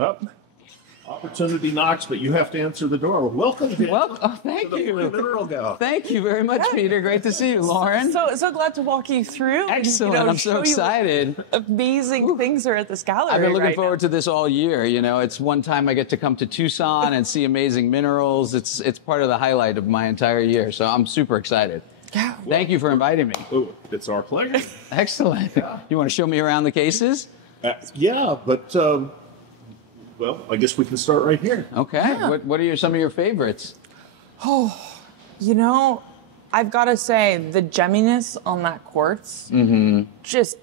Oh, opportunity knocks, but you have to answer the door. Welcome, Dan, thank to the you. Mineral Gal. Thank you very much, Peter. Great to see you, Lauren. So glad to walk you through. Excellent. And, I'm so show you excited. what amazing things are at this gallery. I've been looking right forward now. to this all year. You know, it's one time I get to come to Tucson and see amazing minerals. It's part of the highlight of my entire year. So I'm super excited. Yeah. Thank you for inviting me. Oh, it's our pleasure. Excellent. You want to show me around the cases? Yeah, but well, I guess we can start right here. Okay. Yeah. What are some of your favorites? You know, I've got to say, the gemminess on that quartz, just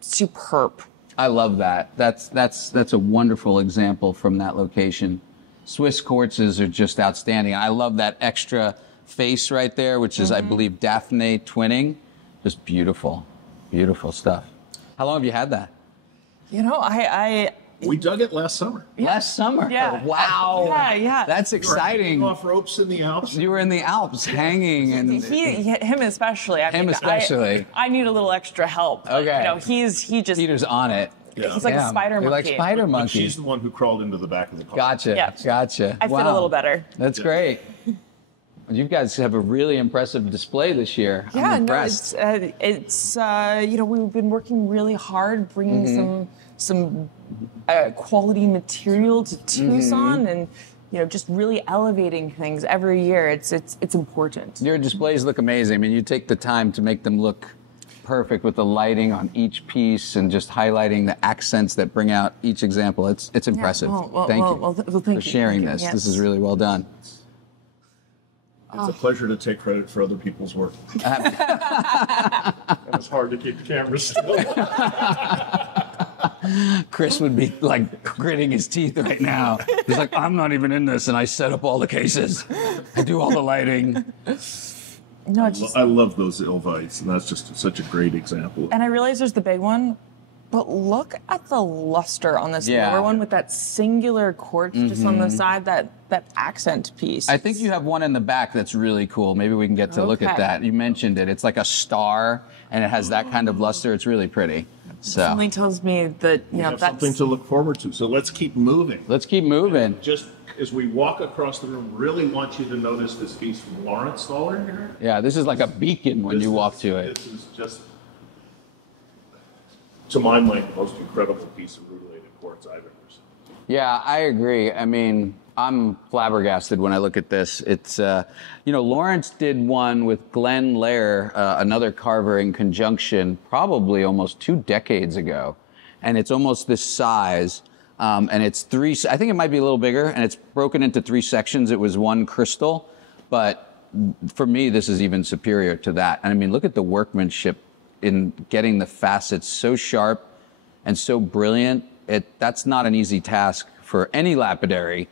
superb. I love that. That's a wonderful example from that location. Swiss quartzes are just outstanding. I love that extra face right there, which is, I believe, Daphne twinning. Just beautiful, beautiful stuff. How long have you had that? You know, We dug it last summer. Last summer. Yeah. Wow. Yeah. That's exciting. Off ropes in the Alps. You were in the Alps hanging, and him especially. I need a little extra help. Okay. You know, he just Peter's on it. he's like a spider You're monkey. like spider But monkey. she's the one who crawled into the back of the car. Gotcha. Yeah. Gotcha. I fit a little better. That's great. You guys have a really impressive display this year. Yeah, I'm impressed. no, it's you know, we've been working really hard bringing some quality material to Tucson, and you know, just really elevating things every year. It's important. Your displays look amazing. I mean, you take the time to make them look perfect with the lighting on each piece and just highlighting the accents that bring out each example. It's impressive. Thank you thank for sharing you. this. Yes. This is really well done. It's a pleasure to take credit for other people's work. And it's hard to keep the camera still. Chris would be like gritting his teeth right now. He's like, I'm not even in this, and I set up all the cases. I do all the lighting. No, it's just, I love those Ilvites, and that's just such a great example. and I realize there's the big one, but look at the luster on this Yeah. lower one with that singular quartz just on the side, that accent piece. I think you have one in the back that's really cool. Maybe we can get to look at Okay. that. You mentioned it. It's like a star, and it has that kind of luster. It's really pretty. So Something tells me that We you know have that's something to look forward to. So let's keep moving. let's keep moving. Just as we walk across the room, really want you to notice this piece from Lawrence Stoller here. Yeah, this is like a beacon when you walk to it. This is just, to my mind, the most incredible piece of rutilated quartz I've ever seen. Yeah, I agree. I mean, I'm flabbergasted when I look at this. It's, you know, Lawrence did one with Glenn Lair, another carver in conjunction, probably almost 2 decades ago. And it's almost this size. And it's I think it might be a little bigger, and it's broken into 3 sections. It was one crystal, but for me, this is even superior to that. And I mean, look at the workmanship in getting the facets so sharp and so brilliant. That's not an easy task for any lapidary,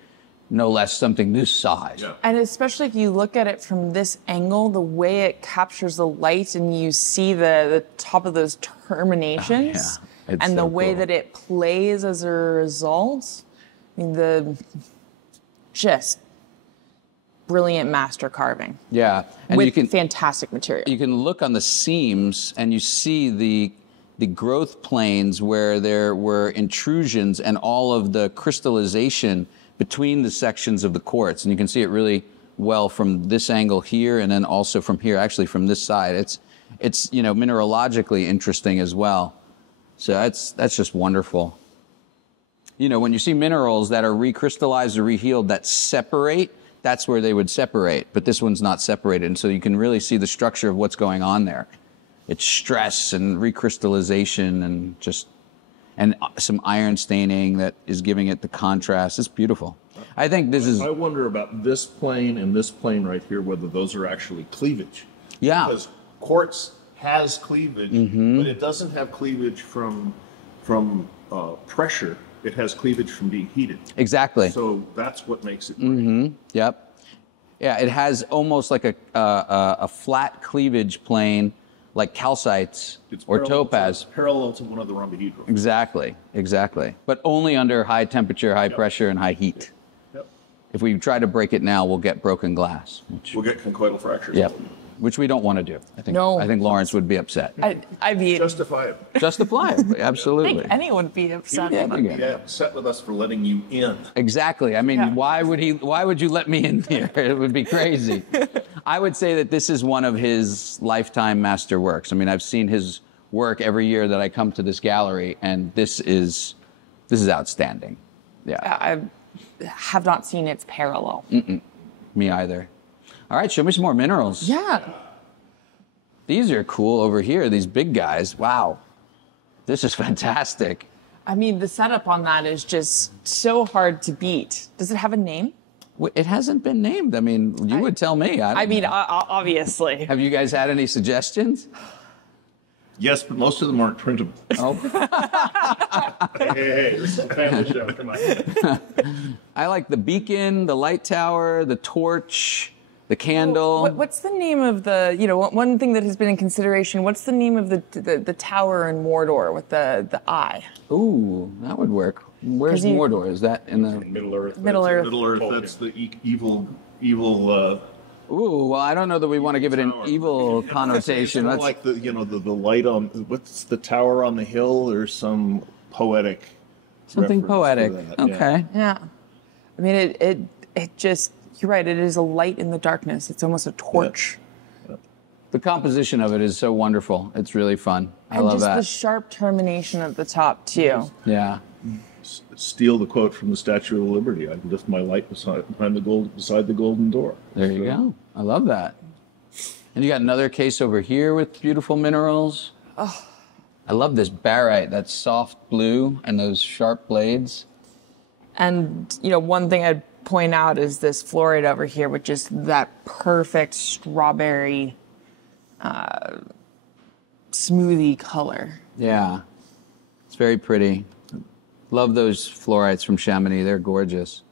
no less something this size. Yeah. And especially if you look at it from this angle, the way it captures the light and you see the top of those terminations It's and the so way cool. that it plays as a result. I mean, just brilliant master carving Yeah, and with you can fantastic material. you can look on the seams and you see the growth planes where there were intrusions and all of the crystallization between the sections of the quartz, and you can see it really well from this angle here, and then also from here, actually from this side. It's you know, mineralogically interesting as well. So that's just wonderful. You know, when you see minerals that are recrystallized or rehealed that separate, that's where they would separate, but this one's not separated, and so you can really see the structure of what's going on there. It's stress and recrystallization and some iron staining that is giving it the contrast. It's beautiful. I think this is, I wonder about this plane and this plane right here, whether those are actually cleavage. yeah, Because quartz has cleavage, but it doesn't have cleavage from pressure. It has cleavage from being heated. exactly. So that's what makes it great. Yep. Yeah, it has almost like a flat cleavage plane, like calcites It's or parallel topaz. parallel to one of the rhombohedrons. Exactly, exactly. But only under high temperature, high pressure, and high heat. Yep. If we try to break it now, we'll get broken glass. We'll get conchoidal fractures. Yep. which we don't want to do. No. I think Lawrence would be upset. I mean, Justifiable. Justifiably, I absolutely. think anyone would be upset. Yeah, again. Yeah, upset with us for letting you in. Exactly. I mean, Yeah. why would you let me in here? It would be crazy. I would say that this is one of his lifetime masterworks. I mean, I've seen his work every year that I come to this gallery, and this is outstanding. Yeah. I have not seen its parallel. Me either. All right, show me some more minerals. Yeah. These are cool over here, these big guys. Wow. This is fantastic. I mean, the setup on that is just so hard to beat. Does it have a name? It hasn't been named. I mean, you would tell me. I mean, know. obviously. Have you guys had any suggestions? Yes, but most of them aren't printable. Oh. Hey, this is a family show. Come on. I like the beacon, the light tower, the torch, the candle. What's the name of the, one thing that has been in consideration, what's the name of the tower in Mordor with the eye? Ooh, that would work. Where's 'Cause you- Mordor? Is that in the... Middle Earth. Middle Earth. Middle Earth. That's the evil. Ooh, well, I don't know that we want to give it an Tower. evil connotation. It's like the the light on what's the tower on the hill, or some poetic. Something reference to poetic. that, yeah. Okay. Yeah. I mean, it just, you're right, it is a light in the darkness. It's almost a torch. The composition of it is so wonderful. It's really fun. I And love just that. the sharp termination at the top, too. Yeah. Steal the quote from the Statue of Liberty. I lift my light beside the golden door. There you go. I love that. And you got another case over here with beautiful minerals. Oh. I love this barite, that soft blue and those sharp blades. And, one thing I'd point out is this fluorite over here, which is that perfect strawberry smoothie color. Yeah. It's very pretty. Love those fluorites from Chamonix. They're gorgeous.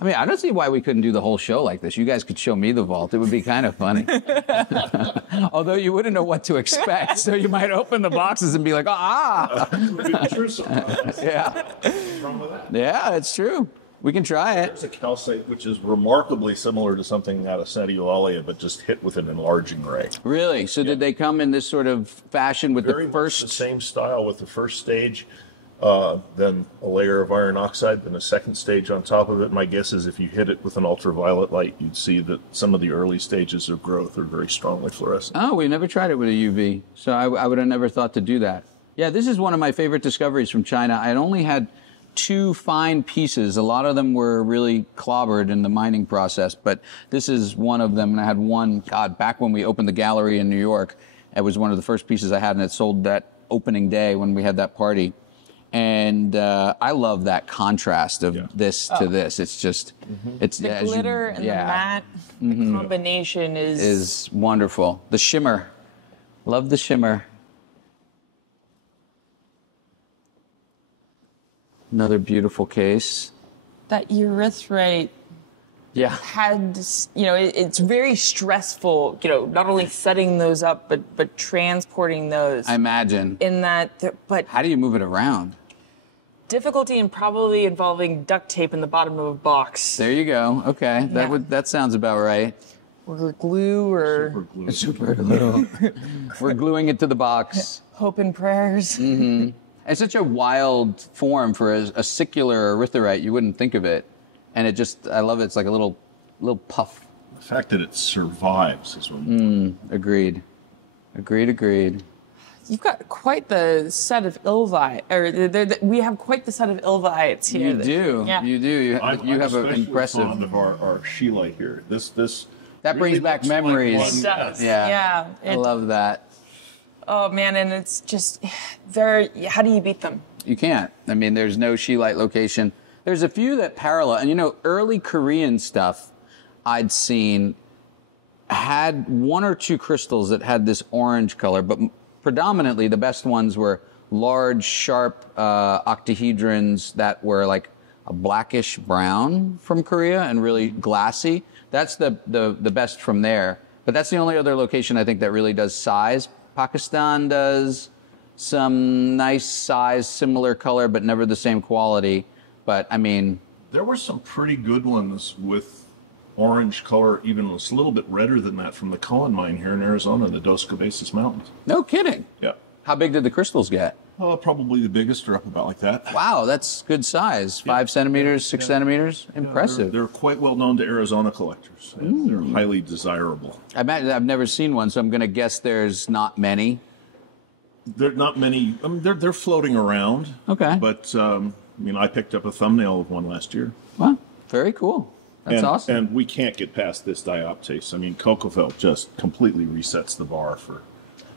I mean, I don't see why we couldn't do the whole show like this. You guys could show me the vault. It would be kind of funny. Although you wouldn't know what to expect. So you might open the boxes and be like, ah. Yeah. What's wrong with that? Yeah, it's true. We can try it. There's a calcite which is remarkably similar to something out of Santa Eulalia, but just hit with an enlarging ray. Really? So did they come in this sort of fashion with Very the much first? the same style with the first stage, then a layer of iron oxide, then a second stage on top of it. My guess is if you hit it with an ultraviolet light, you'd see that some of the early stages of growth are very strongly fluorescent. Oh, we never tried it with a UV. So I would have never thought to do that. Yeah, this is one of my favorite discoveries from China. I had only had 2 fine pieces. A lot of them were really clobbered in the mining process, but this is one of them. And I had one, God, back when we opened the gallery in New York, it was one of the first pieces I had, and it sold that opening day when we had that party. And I love that contrast of this to this. It's just, it's The glitter and the matte, the combination is wonderful. The shimmer, love the shimmer. Another beautiful case. that erythrite Yeah. had, it's very stressful, not only setting those up, but transporting those. I imagine. In that, but How do you move it around? difficulty and probably involving duct tape in the bottom of a box. There you go. Okay, Yeah. that sounds about right. Or glue or Super glue. Super glue. We're gluing it to the box. hope and prayers. It's such a wild form for a secular erythrite. You wouldn't think of it, and I love it. It's like a little puff. The fact that it survives is what Agreed. You've got quite the set of Ilvite, or we have quite the set of Ilvites here. You do. Yeah. You do. You I'm have an especially impressive. fond of our Sheila here. This That brings really back looks like memories. one- It does. Yeah. I It- love that. Oh man, and it's just how do you beat them? You can't. I mean, there's no Scheelite location. There's a few that parallel, and early Korean stuff I'd seen had 1 or 2 crystals that had this orange color, but predominantly the best ones were large, sharp octahedrons that were like a blackish brown from Korea and really glassy. That's the best from there. But that's the only other location I think that really does size. Pakistan does some nice size, similar color, but never the same quality. But I mean, There were some pretty good ones with orange color, even it's a little bit redder than that from the Cohen mine here in Arizona, the Dos Cabezas Mountains. No kidding. Yeah. How big did the crystals get? Probably the biggest are up about like that. Wow, that's good size. 5 centimeters, 6 centimeters. Impressive. They're quite well known to Arizona collectors. And they're highly desirable. I imagine I've never seen one, so I'm going to guess there's not many. There are not many. I mean, they're floating around. Okay. But I picked up a thumbnail of one last year. Wow, very cool. That's awesome. And we can't get past this dioptase. I mean, Cocofelt just completely resets the bar for.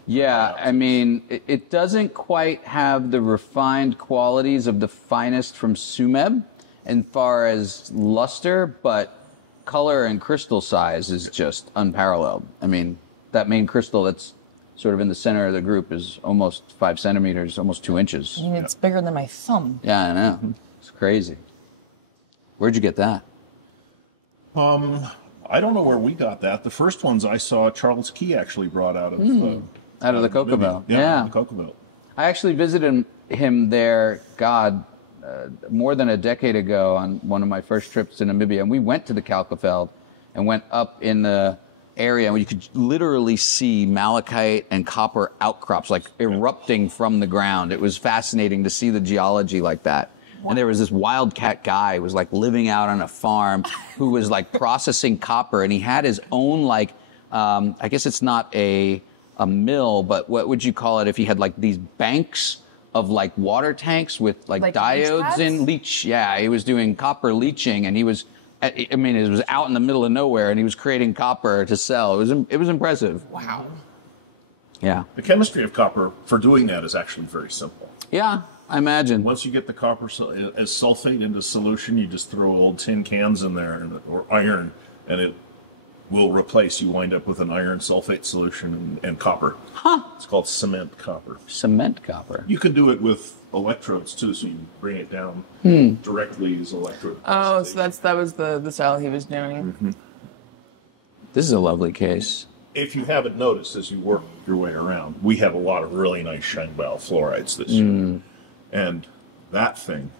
Yeah, I mean, it doesn't quite have the refined qualities of the finest from Sumeb as far as luster, but color and crystal size is just unparalleled. I mean, that main crystal that's sort of in the center of the group is almost 5 centimeters, almost 2 inches. I mean, it's bigger than my thumb. Yeah, I know. It's crazy. Where'd you get that? I don't know where we got that. The first ones I saw, Charles Key actually brought out of Out of the Cocoa Belt. Yeah, the Cocoa Belt. I actually visited him there, more than a decade ago on one of my first trips to Namibia. And we went to the Kalkofeld and went up in the area and you could literally see malachite and copper outcrops like erupting from the ground. It was fascinating to see the geology like that. And there was this wildcat guy who was like living out on a farm who was like processing copper, and he had his own like, I guess it's not a mill, but what would you call it if he had like these banks of like water tanks with like diodes in leach? Yeah, he was doing copper leaching, and he was, I mean, it was out in the middle of nowhere, and he was creating copper to sell. It was impressive. Wow. Yeah. The chemistry of copper for doing that is actually very simple. Yeah, I imagine. Once you get the copper as sulfate into solution, you just throw old tin cans in there or iron, and it will replace. You wind up with an iron sulfate solution and copper. Huh. It's called cement copper. Cement copper. You can do it with electrodes too, so you bring it down directly as electrode. Oh, so that was the style he was doing. Mm-hmm. This is a lovely case. If you haven't noticed as you work your way around, we have a lot of really nice Shangbao fluorides this year. And that thing.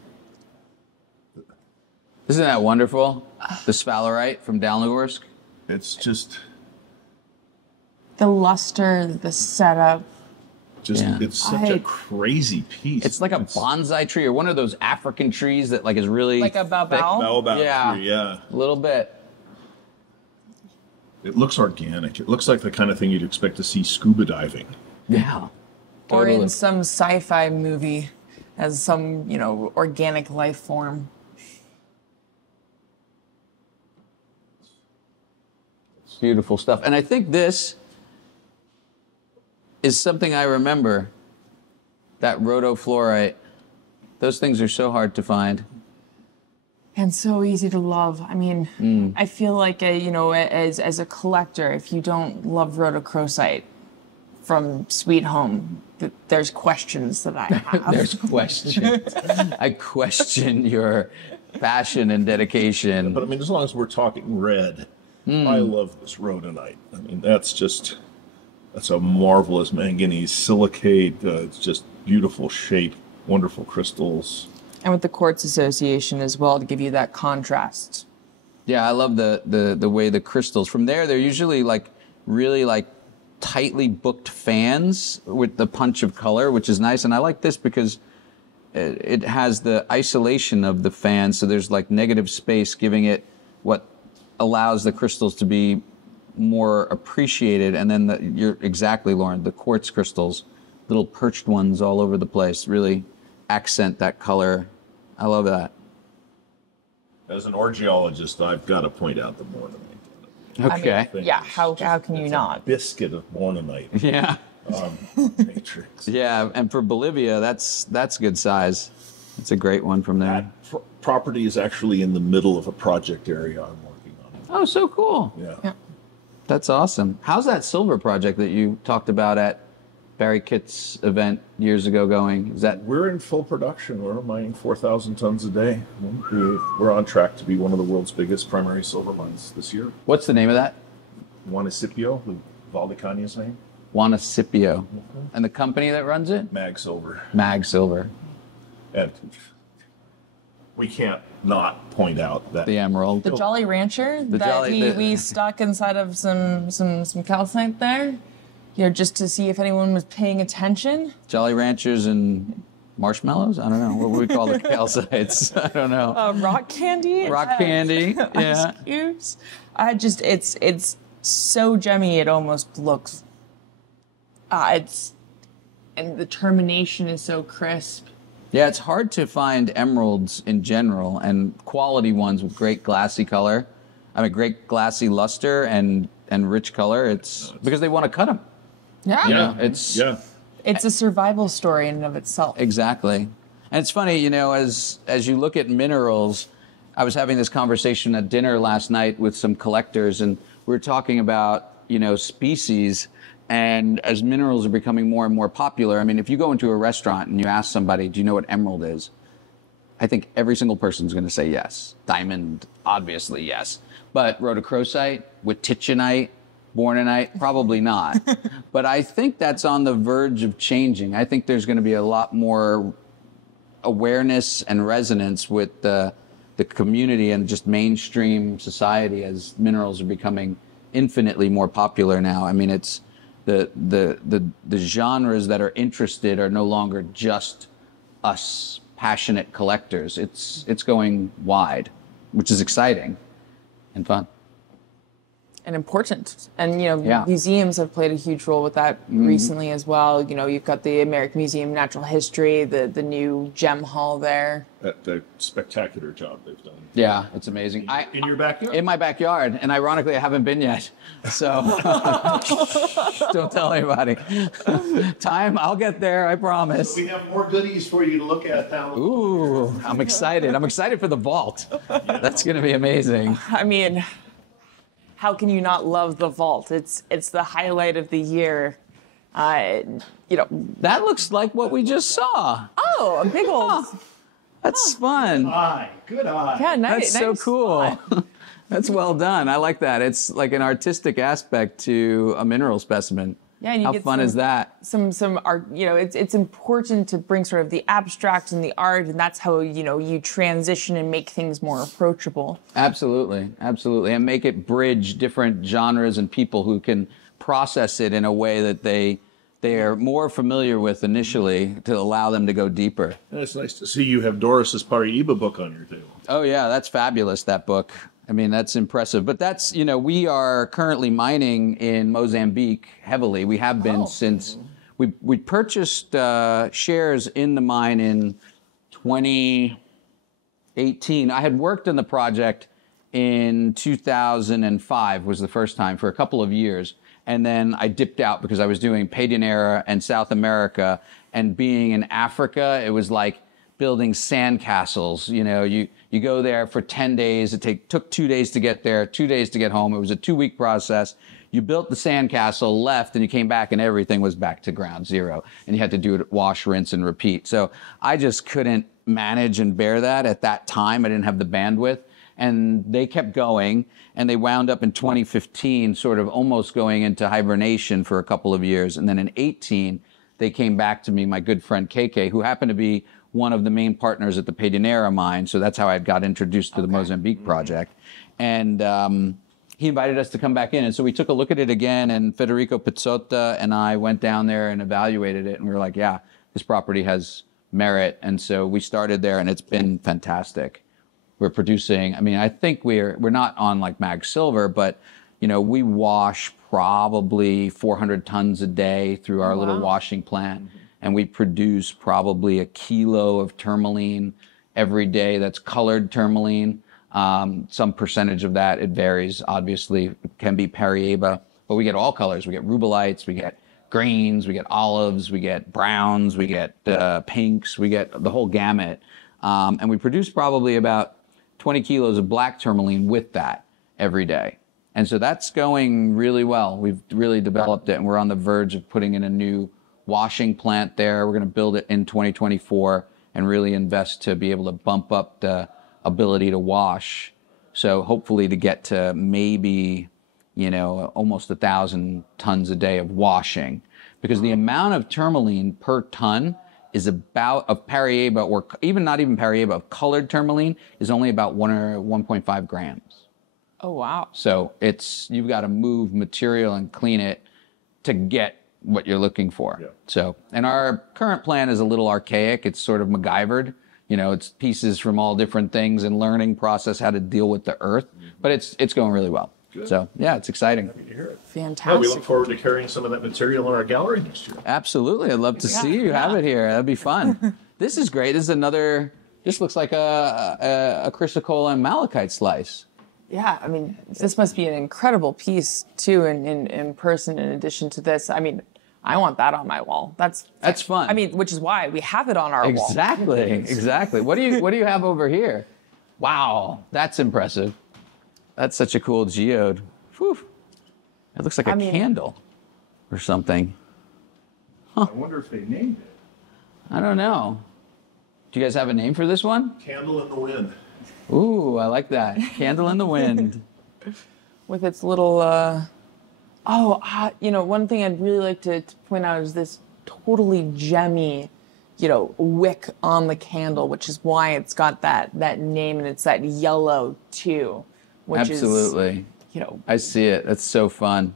Isn't that wonderful? The sphalerite from Dalnugorsk. It's just The luster, the setup. it's such a crazy piece. It's like a bonsai tree or one of those African trees that like is really Like a baobab? Baobab Yeah. tree, yeah. a little bit. It looks organic. It looks like the kind of thing you'd expect to see scuba diving. Yeah. Or Totally. in some sci-fi movie as some, organic life form. Beautiful stuff. And I think this is something I remember, that rhodofluorite. Those things are so hard to find. And so easy to love. I mean, I feel like, as a collector, if you don't love rhodochrosite from Sweet Home, there's questions that I have. There's questions. I question your passion and dedication. But I mean, as long as we're talking red, I love this rhodonite. I mean, that's a marvelous manganese silicate. It's just beautiful shape, wonderful crystals. And with the Quartz Association as well to give you that contrast. Yeah, I love the way the crystals. From there, they're usually like really like tightly booked fans with the punch of color, which is nice. And I like this because it has the isolation of the fan, so there's like negative space, giving it what allows the crystals to be more appreciated. And then you're exactly, Lauren, the quartz crystals, little perched ones all over the place, really accent that color. I love that. As an orgeologist, I've got to point out the mornonite. Okay. Yeah, how can you not? Biscuit of mornonite. Yeah. Matrix. Yeah, and for Bolivia, that's good size. It's a great one from there. That property is actually in the middle of a project area I'm working on. Oh, so cool. Yeah. That's awesome. How's that silver project that you talked about at Barry Kitt's event years ago going? Is that We're in full production. We're mining 4,000 tons a day. We're on track to be one of the world's biggest primary silver mines this year. what's the name of that? Juanicipio, the Valdecaña's name. Juanicipio. And the company that runs it? Mag Silver. Mag Silver. And we can't not point out that The emerald. The Jolly Rancher we stuck inside of some calcite there, just to see if anyone was paying attention. Jolly Ranchers and marshmallows? I don't know. What would we call the calcites? I don't know. Rock candy. Rock candy. Yeah. Ice cubes. It's so gemmy. It almost looks. And the termination is so crisp. Yeah, it's hard to find emeralds in general and quality ones with great glassy color. I mean, great glassy luster and rich color. It's because they want to cut them. Yeah. It's a survival story in and of itself. Exactly. And it's funny, as you look at minerals, I was having this conversation at dinner last night with some collectors, and we were talking about, species. And as minerals are becoming more and more popular, I mean, if you go into a restaurant and you ask somebody, do you know what emerald is? I think every single person's going to say yes. Diamond, obviously, yes. But rhodochrosite, wittichinite, bornonite, probably not. But I think that's on the verge of changing. I think there's going to be a lot more awareness and resonance with the community and just mainstream society as minerals are becoming infinitely more popular now. I mean, it's the genres that are interested are no longer just us passionate collectors. It's going wide, which is exciting and fun. And important. And, museums have played a huge role with that recently as well. You've got the American Museum of Natural History, the new gem hall there. The spectacular job they've done. Yeah, it's amazing. In your backyard? In my backyard. And ironically, I haven't been yet. So don't tell anybody. I'll get there, I promise. We have more goodies for you to look at down. Ooh, I'm excited. I'm excited for the vault. That's going to be amazing. I mean, how can you not love the vault? It's the highlight of the year. That looks like what we just saw. Oh, a big old. That's fun. Good eye. Yeah, nice. That's so cool. That's well done. I like that. It's like an artistic aspect to a mineral specimen. Yeah, and you how get fun is that? Some art. It's important to bring sort of the abstract and the art, and that's how you transition and make things more approachable. Absolutely, and make it bridge different genres and people who can process it in a way that they are more familiar with initially to allow them to go deeper. And it's nice to see you have Doris's Paraiba book on your table. Oh yeah, that's fabulous. That book. I mean, that's impressive. But that's, we are currently mining in Mozambique heavily. We have been since we purchased shares in the mine in 2018. I had worked on the project in 2005 was the first time for a couple of years. And then I dipped out because I was doing Paydanera and South America. And being in Africa, it was like building sandcastles. You go there for 10 days. It took 2 days to get there, 2 days to get home. It was a 2-week process. You built the sandcastle, left, and you came back and everything was back to ground zero. And you had to do it, wash, rinse, and repeat. So I just couldn't manage and bear that at that time. I didn't have the bandwidth. And they kept going, and they wound up in 2015 sort of almost going into hibernation for a couple of years. And then in 18, they came back to me, my good friend KK, who happened to be one of the main partners at the Paydanera mine. So that's how I got introduced to the Mozambique project. And he invited us to come back in. And so we took a look at it again, and Federico Pizzotta and I went down there and evaluated it. And we were like, yeah, this property has merit. And so we started there, and it's been fantastic. We're producing, I think we're not on like mag silver, but, we wash probably 400 tons a day through our little washing plant. Mm-hmm. And we produce probably 1 kilo of tourmaline every day. That's colored tourmaline. Some percentage of that, it varies, obviously. It can be Paraiba, but we get all colors. We get rubelites, we get greens, we get olives, we get browns, we get pinks, we get the whole gamut. And we produce probably about 20 kilos of black tourmaline with that every day. And so that's going really well. We've really developed it, and we're on the verge of putting in a new washing plant there. We're going to build it in 2024 and really invest to be able to bump up the ability to wash. So hopefully to get to maybe, almost 1,000 tons a day of washing, because the amount of tourmaline per ton is about, of Paraiba, or even not even Paraiba, of colored tourmaline is only about 1 or 1.5 grams. Oh, wow. So you've got to move material and clean it to get what you're looking for. Yeah. So, and our current plan is a little archaic. It's sort of MacGyvered. It's pieces from all different things and learning process how to deal with the earth. But it's going really well. Good. So, yeah, it's exciting. Happy to hear it. Fantastic. Well, we look forward to carrying some of that material in our gallery next year. Absolutely. I'd love to see you have it here. That'd be fun. This is great. This looks like a chrysocolla and malachite slice. Yeah, I mean, this must be an incredible piece, too, in person, in addition to this. I mean, I want that on my wall. That's fun. I mean, which is why we have it on our wall. Exactly. What do you have over here? Wow, that's impressive. That's such a cool geode. Whew. It looks like a candle or something. I wonder if they named it. I don't know. Do you guys have a name for this one? Candle in the Wind. Ooh, I like that. Candle in the Wind. With its little, one thing I'd really like to point out is this totally gemmy, wick on the candle, which is why it's got that name, and it's that yellow too, which Absolutely. is, I see it. That's so fun.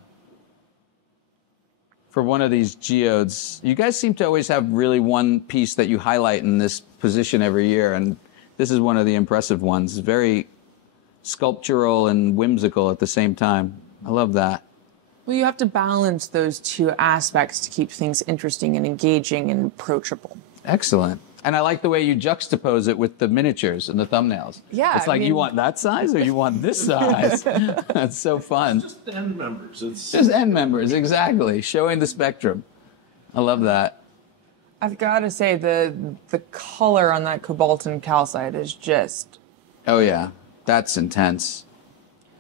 For one of these geodes, you guys seem to always have really one piece that you highlight in this position every year, and this is one of the impressive ones. It's very sculptural and whimsical at the same time. I love that. Well, you have to balance those two aspects to keep things interesting and engaging and approachable. Excellent. And I like the way you juxtapose it with the miniatures and the thumbnails. Yeah. It's like, you want that size or you want this size? That's so fun. It's just end members. It's Just end members, exactly. Showing the spectrum. I love that. I've got to say, the color on that cobalt and calcite is just... Oh, yeah. That's intense.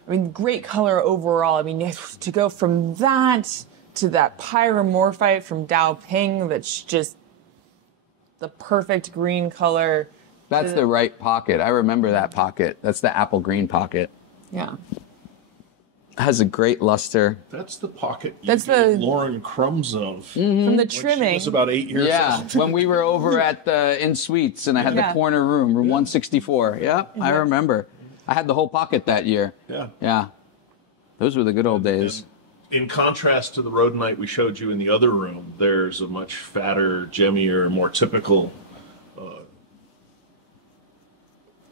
I mean, great color overall. I mean, to go from that to that pyromorphite from Dao Ping, that's just the perfect green color. That's the right pocket. I remember that pocket. That's the apple green pocket. Yeah. Has a great luster. That's the pocket you That's gave the- Lauren crumbs of. From the When she trimming. was about 8 years Yeah, old. when we were over at in Suites and I had Yeah. the corner room 164. Yep, I remember. I had the whole pocket that year. Yeah. Yeah. Those were the good old days. In contrast to the rhodonite we showed you in the other room, there's a much fatter, gemmier, more typical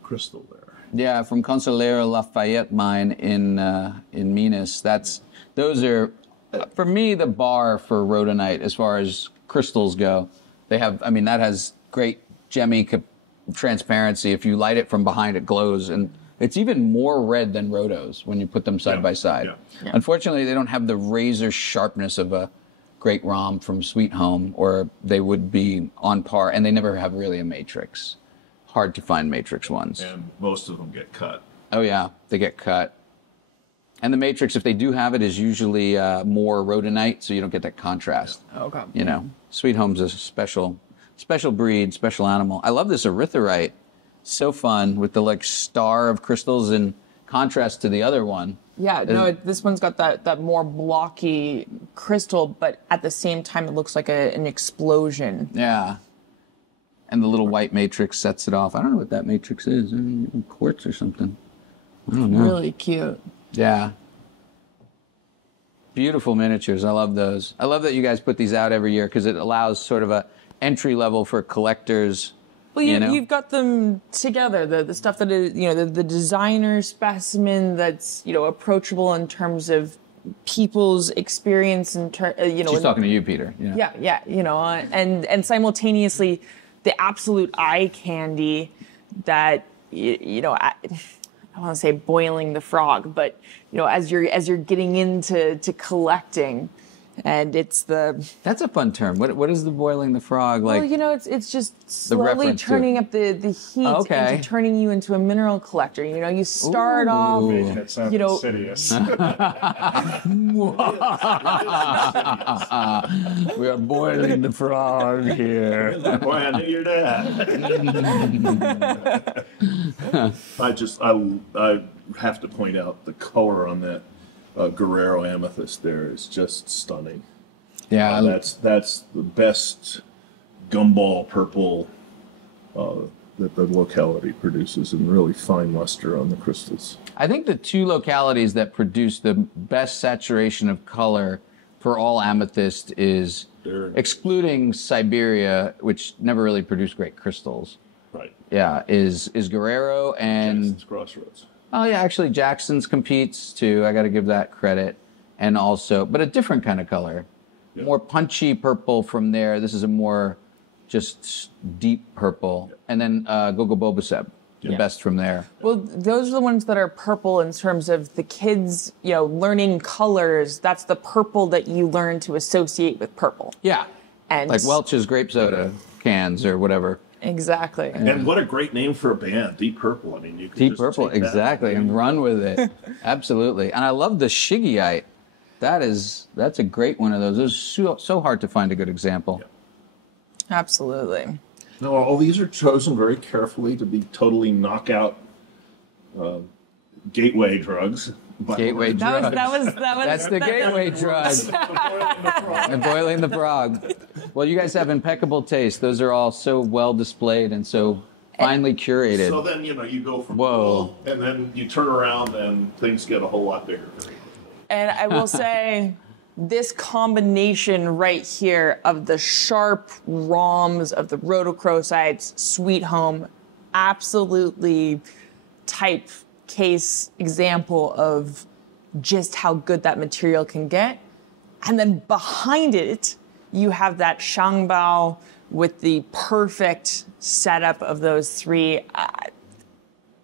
crystal there. Yeah, from Consolero Lafayette mine in Minas. Those are, for me, the bar for rhodonite as far as crystals go. That has great gemmy transparency. If you light it from behind, it glows, and it's even more red than rhodos when you put them side by side. Yeah. Unfortunately, they don't have the razor sharpness of a great ROM from Sweet Home, or they would be on par, and they never have really a matrix. Hard to find matrix ones. And most of them get cut. Oh yeah, they get cut. And the matrix, if they do have it, is usually more rhodonite, so you don't get that contrast. Okay. Sweet Home's a special breed, special animal. I love this erythrite. So fun with the star of crystals in contrast to the other one. Yeah, no, this one's got that more blocky crystal, but at the same time, it looks like an explosion. Yeah. And the little white matrix sets it off. I don't know what that matrix is. Quartz or something. I don't know. Really cute. Yeah. Beautiful miniatures. I love those. I love that you guys put these out every year because it allows sort of a entry level for collectors. Well, you've got them together. The stuff that is, the designer specimen that's, approachable in terms of people's experience and She's talking to you, Peter. Yeah, and simultaneously the absolute eye candy that I want to say boiling the frog, but as you're getting into collecting, and that's a fun term. What is the boiling the frog like? Well, it's just slowly reference to- turning up the heat Okay. into turning you into a mineral collector. You start off, Ooh. That sounds You know- insidious. We are boiling the frog here. Boy, I knew your dad. I have to point out the color on that Guerrero amethyst there is just stunning. Yeah, That's the best gumball purple that the locality produces, and really fine luster on the crystals. I think the two localities that produce the best saturation of color for all amethyst is, excluding Siberia, which never really produced great crystals. Right. Yeah, is Guerrero and Jackson's Crossroads. oh yeah, actually Jackson's competes too. I got to give that credit, and also, but a different kind of color, more punchy purple from there. This is a more just deep purple, and then Gogo Bobaseb, the best from there. Well, those are the ones that are purple in terms of the kids, learning colors. That's the purple that you learn to associate with purple. Yeah, And like Welch's grape soda cans or whatever. Exactly. And what a great name for a band, Deep Purple. I mean, you could Deep just purple, take that exactly, and run with it. Absolutely. And I love the Shigeite. That's a great one of those. It's so hard to find a good example. Absolutely. No, all these are chosen very carefully to be totally knockout gateway drugs. Gateway drugs. That's the gateway drug. And boiling the frog. Well, you guys have impeccable taste. Those are all so well displayed and so finely curated. So then, you go from whoa, and then you turn around and things get a whole lot bigger. And I will say, this combination right here of the sharp ROMs of the rhodochrosites, Sweet Home, absolutely type case example of just how good that material can get. And then behind it, you have that Shangbao with the perfect setup of those three.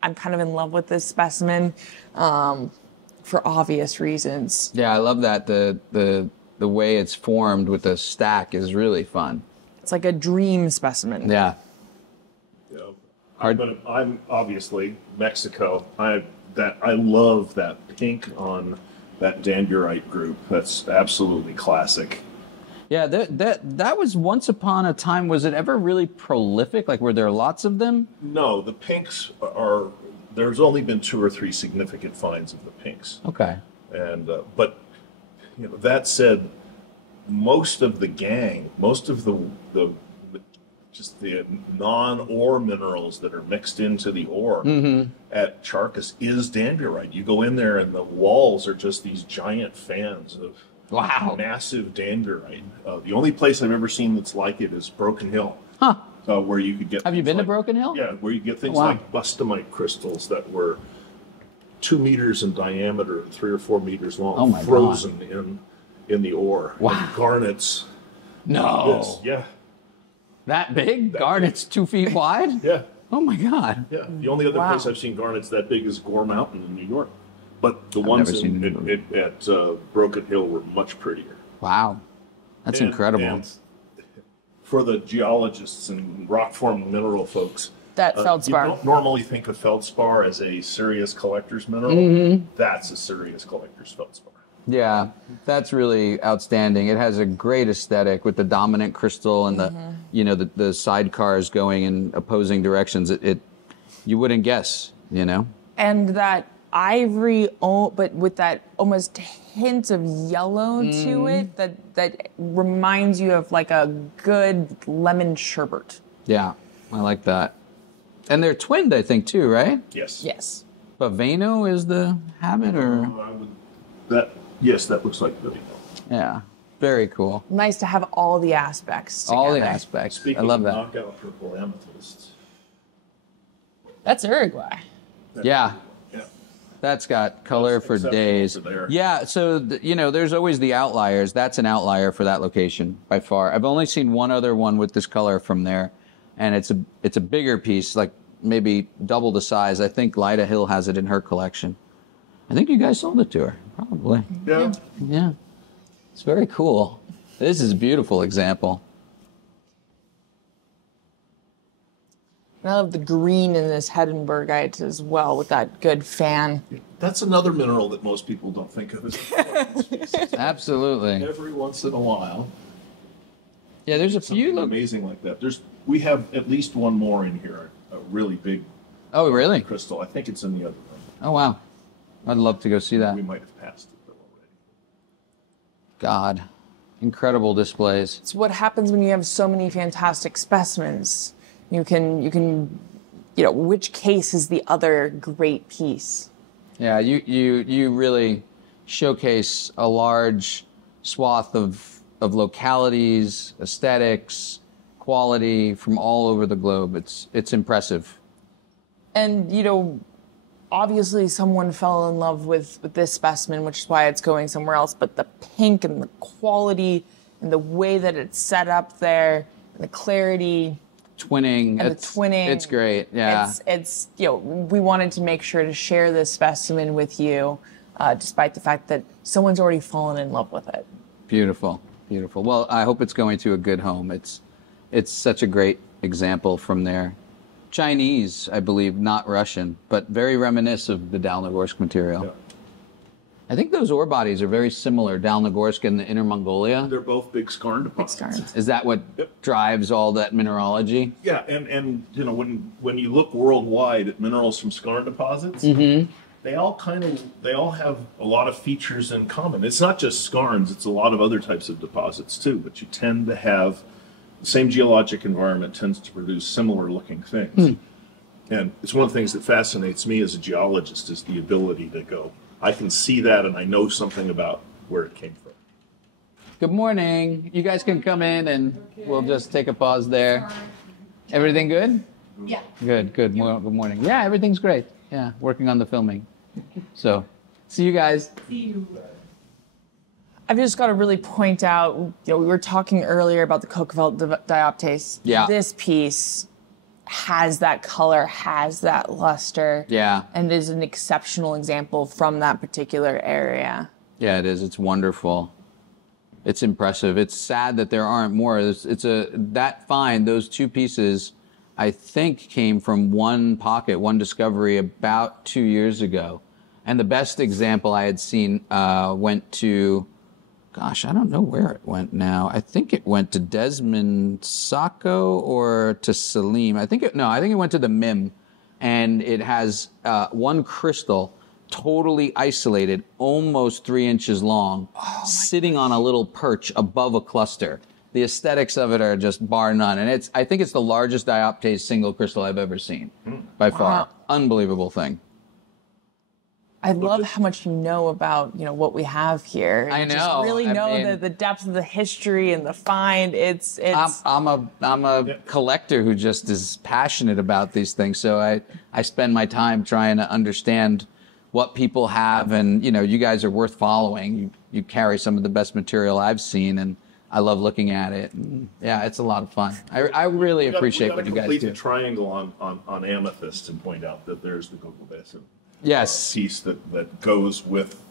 I'm kind of in love with this specimen for obvious reasons. Yeah, I love that. The way it's formed with the stack is really fun. It's like a dream specimen. Yeah. I'm obviously Mexico. I love that pink on that Dandurite group. That's absolutely classic. Yeah, that was once upon a time. Was it ever really prolific? Like, were there lots of them? No, the pinks are. There's only been 2 or 3 significant finds of the pinks. Okay. And but that said, most of the gang, most of the just the non-ore minerals that are mixed into the ore at Charcas is Dandurite. You go in there and the walls are just these giant fans of massive Dandurite. The only place I've ever seen that's like it is Broken Hill. Huh. Where you could get. Have you been to Broken Hill? Yeah, where you get things like bustamite crystals that were 2 meters in diameter, 3 or 4 meters long, frozen in the ore. Wow. And garnets. No. Yeah. That big? Garnets 2 feet wide? Yeah. Oh my God. Yeah. The only other place I've seen garnets that big is Gore Mountain in New York. But the ones at Broken Hill were much prettier. Wow. That's incredible. And for the geologists and rock forming mineral folks, that feldspar. You don't normally think of feldspar as a serious collector's mineral. That's a serious collector's feldspar. Yeah, that's really outstanding. It has a great aesthetic with the dominant crystal and the sidecars going in opposing directions. You wouldn't guess, And that ivory, but with that almost hint of yellow to it, that reminds you of like a good lemon sherbet. Yeah, I like that. And they're twinned, I think, too, right? Yes. Yes. Baveno is the habit, or yes, that looks like Baveno. Yeah, very cool. Nice to have all the aspects together. All the aspects. Speaking I love of that. knockout purple amethysts. That's Uruguay. Yeah. That's got color for days. Yeah, so there's always the outliers. That's an outlier for that location by far. I've only seen one other one with this color from there, and it's a bigger piece, like maybe double the size. I think Lyda Hill has it in her collection. I think you guys sold it to her, probably. Yeah. Yeah. It's very cool. This is a beautiful example. I love the green in this Heddenbergite as well with that good fan. That's another mineral that most people don't think of as Absolutely. Every once in a while. Yeah, there's a few amazing like that. We have at least one more in here, a really big crystal. I think it's in the other room. Oh wow. I'd love to go see that. We might have passed it though already. God. Incredible displays. It's what happens when you have so many fantastic specimens. You can, which case is the other great piece? Yeah, you really showcase a large swath of localities, aesthetics, quality from all over the globe. It's impressive. And, obviously someone fell in love with this specimen, which is why it's going somewhere else, but the pink and the quality and the way that it's set up there, and the clarity. Twinning. And the twinning. It's great, yeah. It's we wanted to make sure to share this specimen with you, despite the fact that someone's already fallen in love with it. Beautiful, beautiful. Well, I hope it's going to a good home. It's such a great example from there. Chinese, I believe, not Russian, but very reminiscent of the Dalnogorsk material. Yeah. I think those ore bodies are very similar, Dalnogorsk and the Inner Mongolia. They're both big skarn deposits. Big skarns. Is that what drives all that mineralogy? Yeah, and when you look worldwide at minerals from skarn deposits, they all have a lot of features in common. It's not just skarns; it's a lot of other types of deposits too. But you tend to have the same geologic environment tends to produce similar looking things. And it's one of the things that fascinates me as a geologist is the ability to go, I can see that and I know something about where it came from. Good morning. You guys can come in and we'll just take a pause there. Everything good? Yeah. Good. Good morning. Yeah, everything's great. Yeah, working on the filming. So, see you guys. I've just got to really point out, we were talking earlier about the Coquevelt dioptase. Yeah. This piece has that color, has that luster. Yeah. And is an exceptional example from that particular area. Yeah, it is. It's wonderful. It's impressive. It's sad that there aren't more. That find, those two pieces, I think came from one pocket, one discovery about 2 years ago. And the best example I had seen went to, gosh, I don't know where it went now. I think it went to Desmond Sacco or to Salim. I think it went to the MIM. And it has one crystal totally isolated, almost 3 inches long, sitting on a little perch above a cluster. The aesthetics of it are just bar none. And I think it's the largest dioptase single crystal I've ever seen, by far. Unbelievable thing. I love how much you know about, what we have here. I know. Just really know the depth of the history and the find. It's. I'm a collector who just is passionate about these things. So I spend my time trying to understand what people have, and you guys are worth following. You carry some of the best material I've seen, and I love looking at it. And yeah, it's a lot of fun. I really appreciate what you guys do. We complete the triangle on amethyst and point out that there's the Coco Basin. Yes. Piece that goes with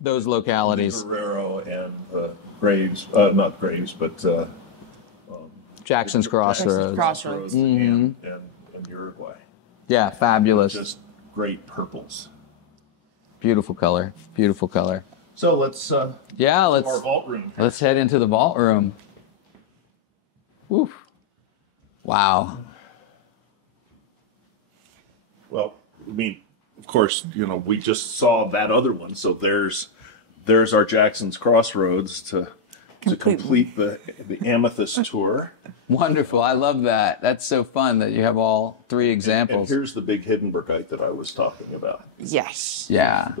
those localities. Guerrero and Graves, not Graves, but Jackson's Crossroads. And Uruguay. Yeah, fabulous. Just great purples. Beautiful color. Beautiful color. So let's our vault room. Let's head into the vault room. Oof. Wow. Well, I mean, of course, we just saw that other one. So there's our Jackson's Crossroads to complete the amethyst tour. Wonderful. I love that. That's so fun that you have all three examples. And here's the big Hiddenbergite that I was talking about. Yes. Yeah.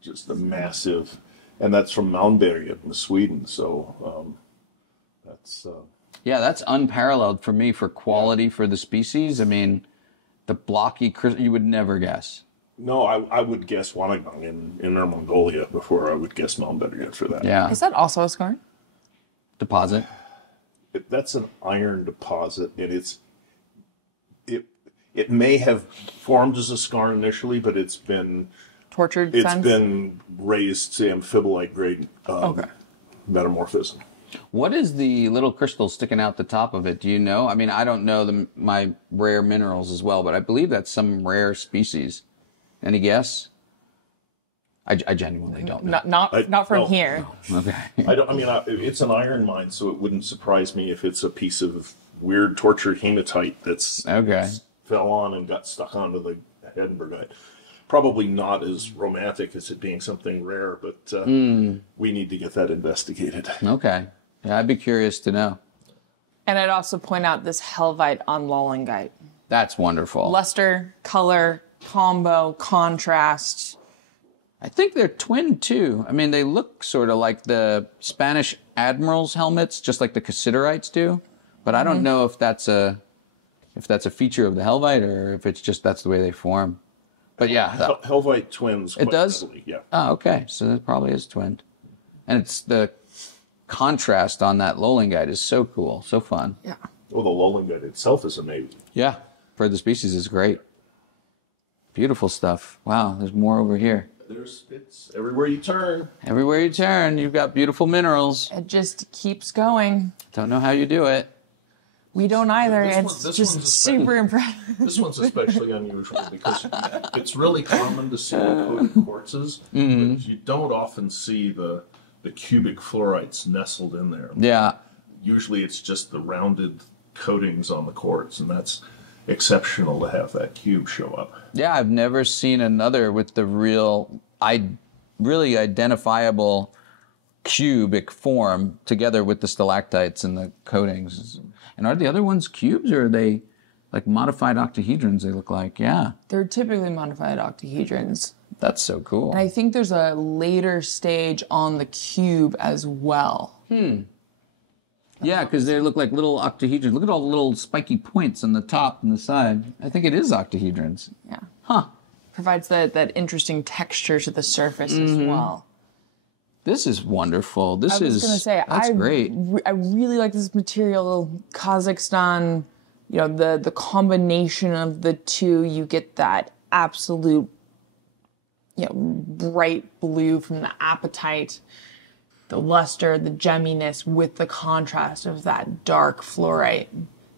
Just a massive, and that's from Malmberget in Sweden. So that's that's unparalleled for me for quality for the species. I mean, the blocky you would never guess. No, I would guess Wanagang in Inner Mongolia before I would guess Malmberget for that. Yeah. Is that also a skarn? Deposit. That's an iron deposit, and it may have formed as a skarn initially, but it's been Tortured. It's been raised to amphibolite grade metamorphism. What is the little crystal sticking out the top of it? Do you know? I mean, I don't know my rare minerals as well, but I believe that's some rare species. Any guess? I genuinely don't know. Not from here. Okay. It's an iron mine, so it wouldn't surprise me if it's a piece of weird tortured hematite that's fell on and got stuck onto the Hiddenbergite. probably not as romantic as it being something rare, but we need to get that investigated. Okay. Yeah, I'd be curious to know. And I'd also point out this Helvite on Lollingite. That's wonderful. Luster, color, combo, contrast. I think they're twin too. I mean, they look sort of like the Spanish admirals' helmets, just like the Cassiterites do. But I don't know if that's a feature of the Helvite or if it's just that's the way they form. But yeah, Helvite twins. it does. Readily, yeah. Oh, okay. So that probably is twinned, and it's the contrast on that Lollingite is so cool, so fun. Yeah. Well, the Lollingite itself is amazing. Yeah, for the species is great. Beautiful stuff. Wow, there's more over here. There's it's everywhere you turn. Everywhere you turn, you've got beautiful minerals. It just keeps going. Don't know how you do it. We don't either. This It's one's just especially- super impressive. This one's especially unusual because it's really common to see coated quartzes, but you don't often see the cubic fluorites nestled in there. Yeah. Usually it's just the rounded coatings on the quartz, and that's exceptional to have that cube show up. Yeah, I've never seen another with the really identifiable cubic form together with the stalactites and the coatings. And are the other ones cubes or are they like modified octahedrons they look like? Yeah, They're typically modified octahedrons. that's so cool. And I think there's a later stage on the cube as well. Yeah, because they look like little octahedrons. Look at all the little spiky points on the top and the side. I think it is octahedrons. Yeah. Huh. Provides that interesting texture to the surface as well. This is wonderful. I was going to say, that's great. I really like this material. Kazakhstan, the combination of the two, you get that absolute, bright blue from the apatite, the luster, the gemminess with the contrast of that dark fluorite.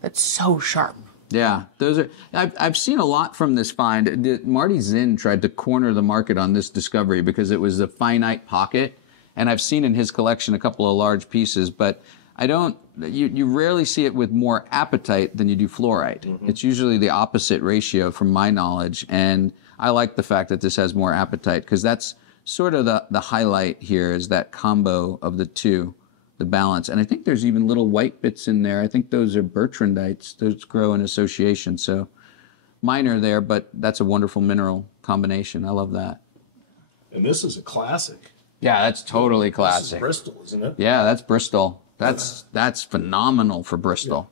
That's so sharp. Yeah, those are. I've seen a lot from this find. Marty Zinn tried to corner the market on this discovery because it was a finite pocket, and I've seen in his collection a couple of large pieces, but I don't. You rarely see it with more apatite than you do fluorite. Mm-hmm. It's usually the opposite ratio, from my knowledge, and I like the fact that this has more apatite because that's sort of the highlight here is that combo of the two. The balance. And I think there's even little white bits in there. I think those are Bertrandites. Those grow in association. So minor there, but that's a wonderful mineral combination. I love that. And this is a classic. Yeah, that's totally classic. This is Bristol, isn't it? Yeah, that's Bristol. That's phenomenal for Bristol.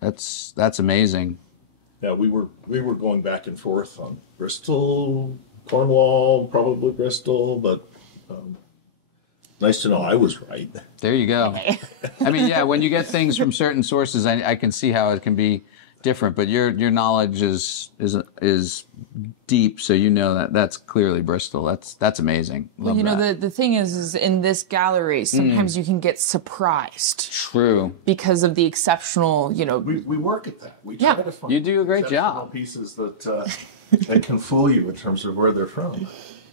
Yeah. That's amazing. Yeah, we were going back and forth on Bristol, Cornwall, probably Bristol, but nice to know I was right. There you go. I mean, yeah, when you get things from certain sources, I can see how it can be different, but your knowledge is deep, so you know that's clearly Bristol. That's amazing. Love that. The thing is in this gallery, sometimes you can get surprised. True. Because of the exceptional, We work at that. We try to find you do a great job. Pieces that can fool you in terms of where they're from.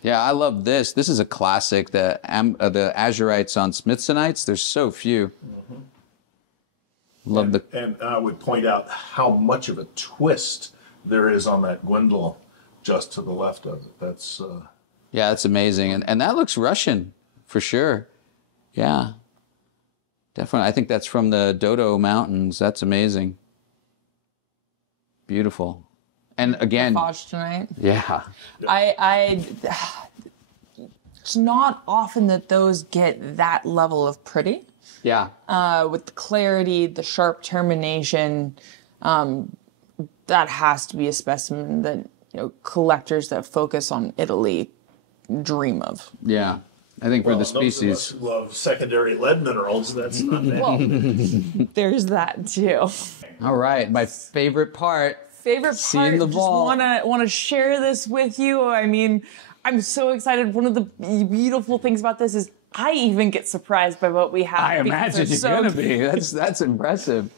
Yeah, I love this. This is a classic. The azurites on Smithsonites. There's so few. Mm-hmm. Love and I would point out how much of a twist there is on that Gwendol just to the left of it. That's that's amazing, and that looks Russian for sure. Yeah, definitely. I think that's from the Dodo Mountains. That's amazing. Beautiful. And again, tonight. Yeah. It's not often that those get that level of pretty. Yeah. With the clarity, the sharp termination, that has to be a specimen that collectors that focus on Italy dream of. Yeah. I think for the species. Those of us who love secondary lead minerals, that's not bad. Well, there's that too. All right, my favorite part. Seeing the vault. Just want to share this with you. I mean, I'm so excited. One of the beautiful things about this is I even get surprised by what we have. I imagine you're gonna be. That's impressive.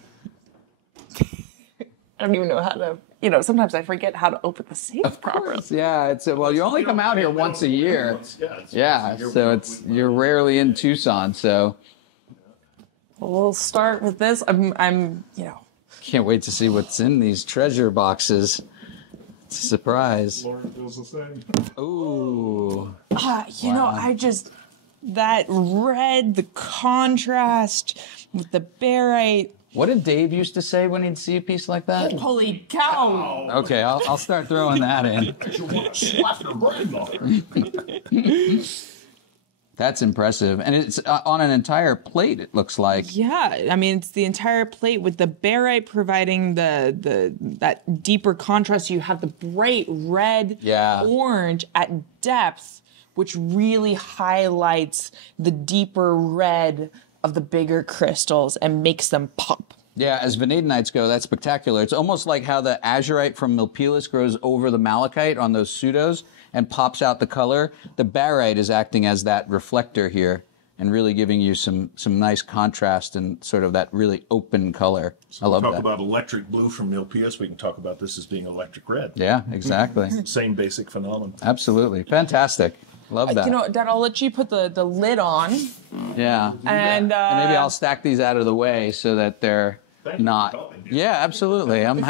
I don't even know how to. Sometimes I forget how to open the safe properly. Yeah, you only come out here once a year. Yeah, so you're rarely in Tucson. So we'll start with this. I'm Can't wait to see what's in these treasure boxes. It's a surprise. Lauren feels the same. Ooh. You know, that red, the contrast with the barite. What did Dave used to say when he'd see a piece like that? Holy cow! Okay, I'll start throwing that in. You want to slap your brain off. That's impressive. And it's on an entire plate, it looks like. Yeah, I mean, it's the entire plate with the barite providing that deeper contrast. You have the bright red, orange at depth, which really highlights the deeper red of the bigger crystals and makes them pop. Yeah, as vanadinites go, that's spectacular. It's almost like how the azurite from Milpilus grows over the malachite on those pseudos and pops out the color. The barite is acting as that reflector here and really giving you some nice contrast and sort of that really open color. So I love that. Talk about electric blue from Milpilus. We can talk about this as being electric red. Yeah, exactly. Same basic phenomenon. Absolutely. Fantastic. Love that. You know, Dad, I'll let you put the lid on. Yeah. And maybe I'll stack these out of the way so that they're not. Yeah, absolutely. I'm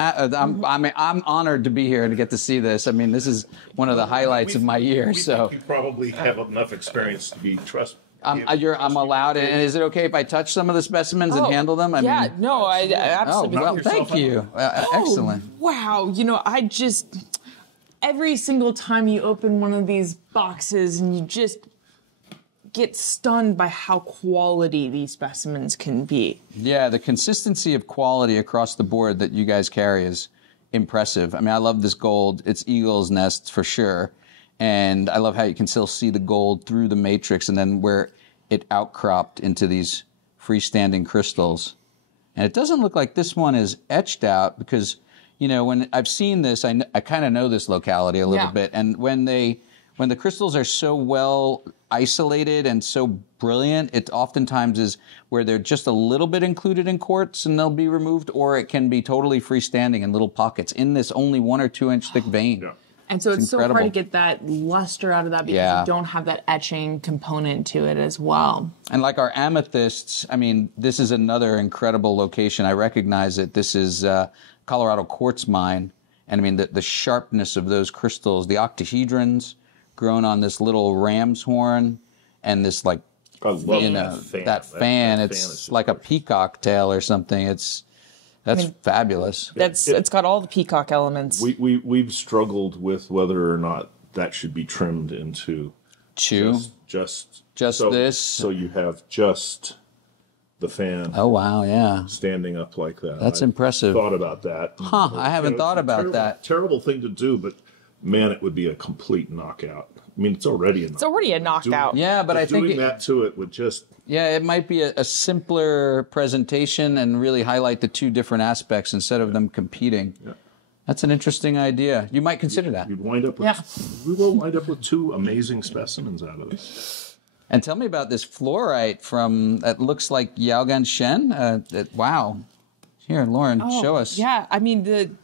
honored to be here and to get to see this. I mean, this is one of the highlights of my year. We So think you probably have enough experience to be trusted. I'm allowed. And is it okay if I touch some of the specimens and handle them? I absolutely. Oh, well, thank you. Excellent. Wow. You know, every single time you open one of these boxes and you just get stunned by how quality these specimens can be. Yeah, the consistency of quality across the board that you guys carry is impressive. I mean, I love this gold. It's eagle's nests for sure. And I love how you can still see the gold through the matrix and then where it outcropped into these freestanding crystals. And it doesn't look like this one is etched out because, you know, when I've seen this, I kind of know this locality a little bit. And when the crystals are so well isolated and so brilliant, it oftentimes is where they're just a little bit included in quartz and they'll be removed, or it can be totally freestanding in little pockets in this only 1 or 2 inch thick vein. Yeah. And so it's incredible. so hard to get that luster out of that because you don't have that etching component to it as well. And like our amethysts, I mean, this is another incredible location. I recognize it. This is Colorado quartz mine. And I mean, the sharpness of those crystals, the octahedrons grown on this little ram's horn and this like, I love that fan. It's like a peacock tail or something. That's fabulous. It's got all the peacock elements. We've struggled with whether or not that should be trimmed into just this. So you have just the fan. Oh wow, yeah, standing up like that. That's impressive. Thought about that. Huh? I haven't thought about that. Terrible thing to do, but man, it would be a complete knockout. I mean, it's already a knockout. But I think doing that to it would just. Yeah, it might be a simpler presentation and really highlight the two different aspects instead of them competing. Yeah. That's an interesting idea. You might consider that. You'd wind up with, we will wind up with 2 amazing specimens out of this. And tell me about this fluorite from, that looks like Yaogan Shen. Wow. Here, Lauren, show us. Yeah, I mean,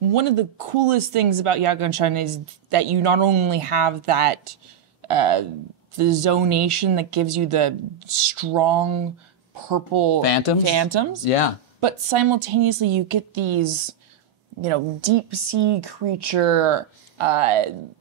one of the coolest things about Yaogan Shen is that you not only have that the zonation that gives you the strong purple phantoms. Yeah. But simultaneously you get these, deep sea creature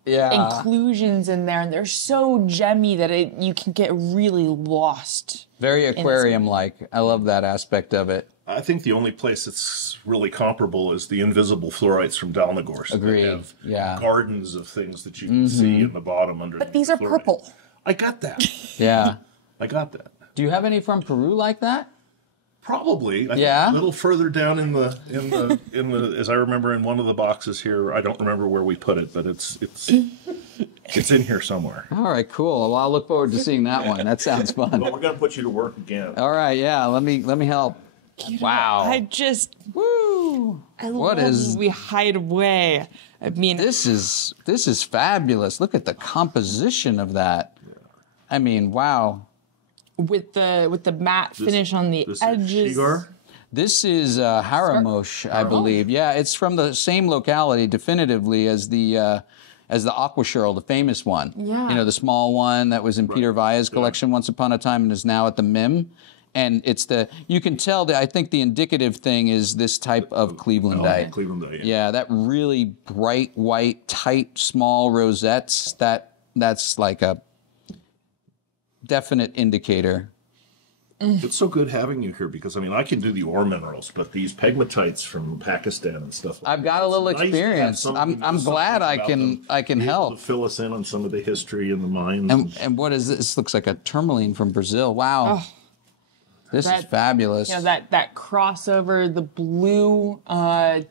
inclusions in there, and they're so gemmy that you can get really lost. Very aquarium-like. I love that aspect of it. I think the only place that's really comparable is the invisible fluorites from Dalnagorsk. Agreed. They have gardens of things that you can see in the bottom under. But these are purple. I got that. Yeah. I got that. Do you have any from Peru like that? Probably. I think a little further down in the as I remember in one of the boxes here. I don't remember where we put it, but it's in here somewhere. All right, cool. Well, I'll look forward to seeing that one. That sounds fun. Well, we're gonna put you to work again. All right, yeah. Let me help. Wow. I love we hide away. I mean, this is fabulous. Look at the composition of that. I mean, wow. With the matte finish on the edges. This is Haramosh, I believe. Yeah, it's from the same locality, definitively, as the aquashirl, the famous one. Yeah. The small one that was in Peter Vaya's collection once upon a time and is now at the MIM. And you can tell that I think the indicative thing is this type of Clevelandite. Clevelandite, yeah. That really bright white, tight, small rosettes, that's like a definite indicator. It's so good having you here because, I mean, I can do the ore minerals, but these pegmatites from Pakistan and stuff like I've got a little experience. I'm glad I can help. To fill us in on some of the history and the mines. And what is this? This looks like a tourmaline from Brazil. Wow. This is fabulous. You know, that crossover, the blue,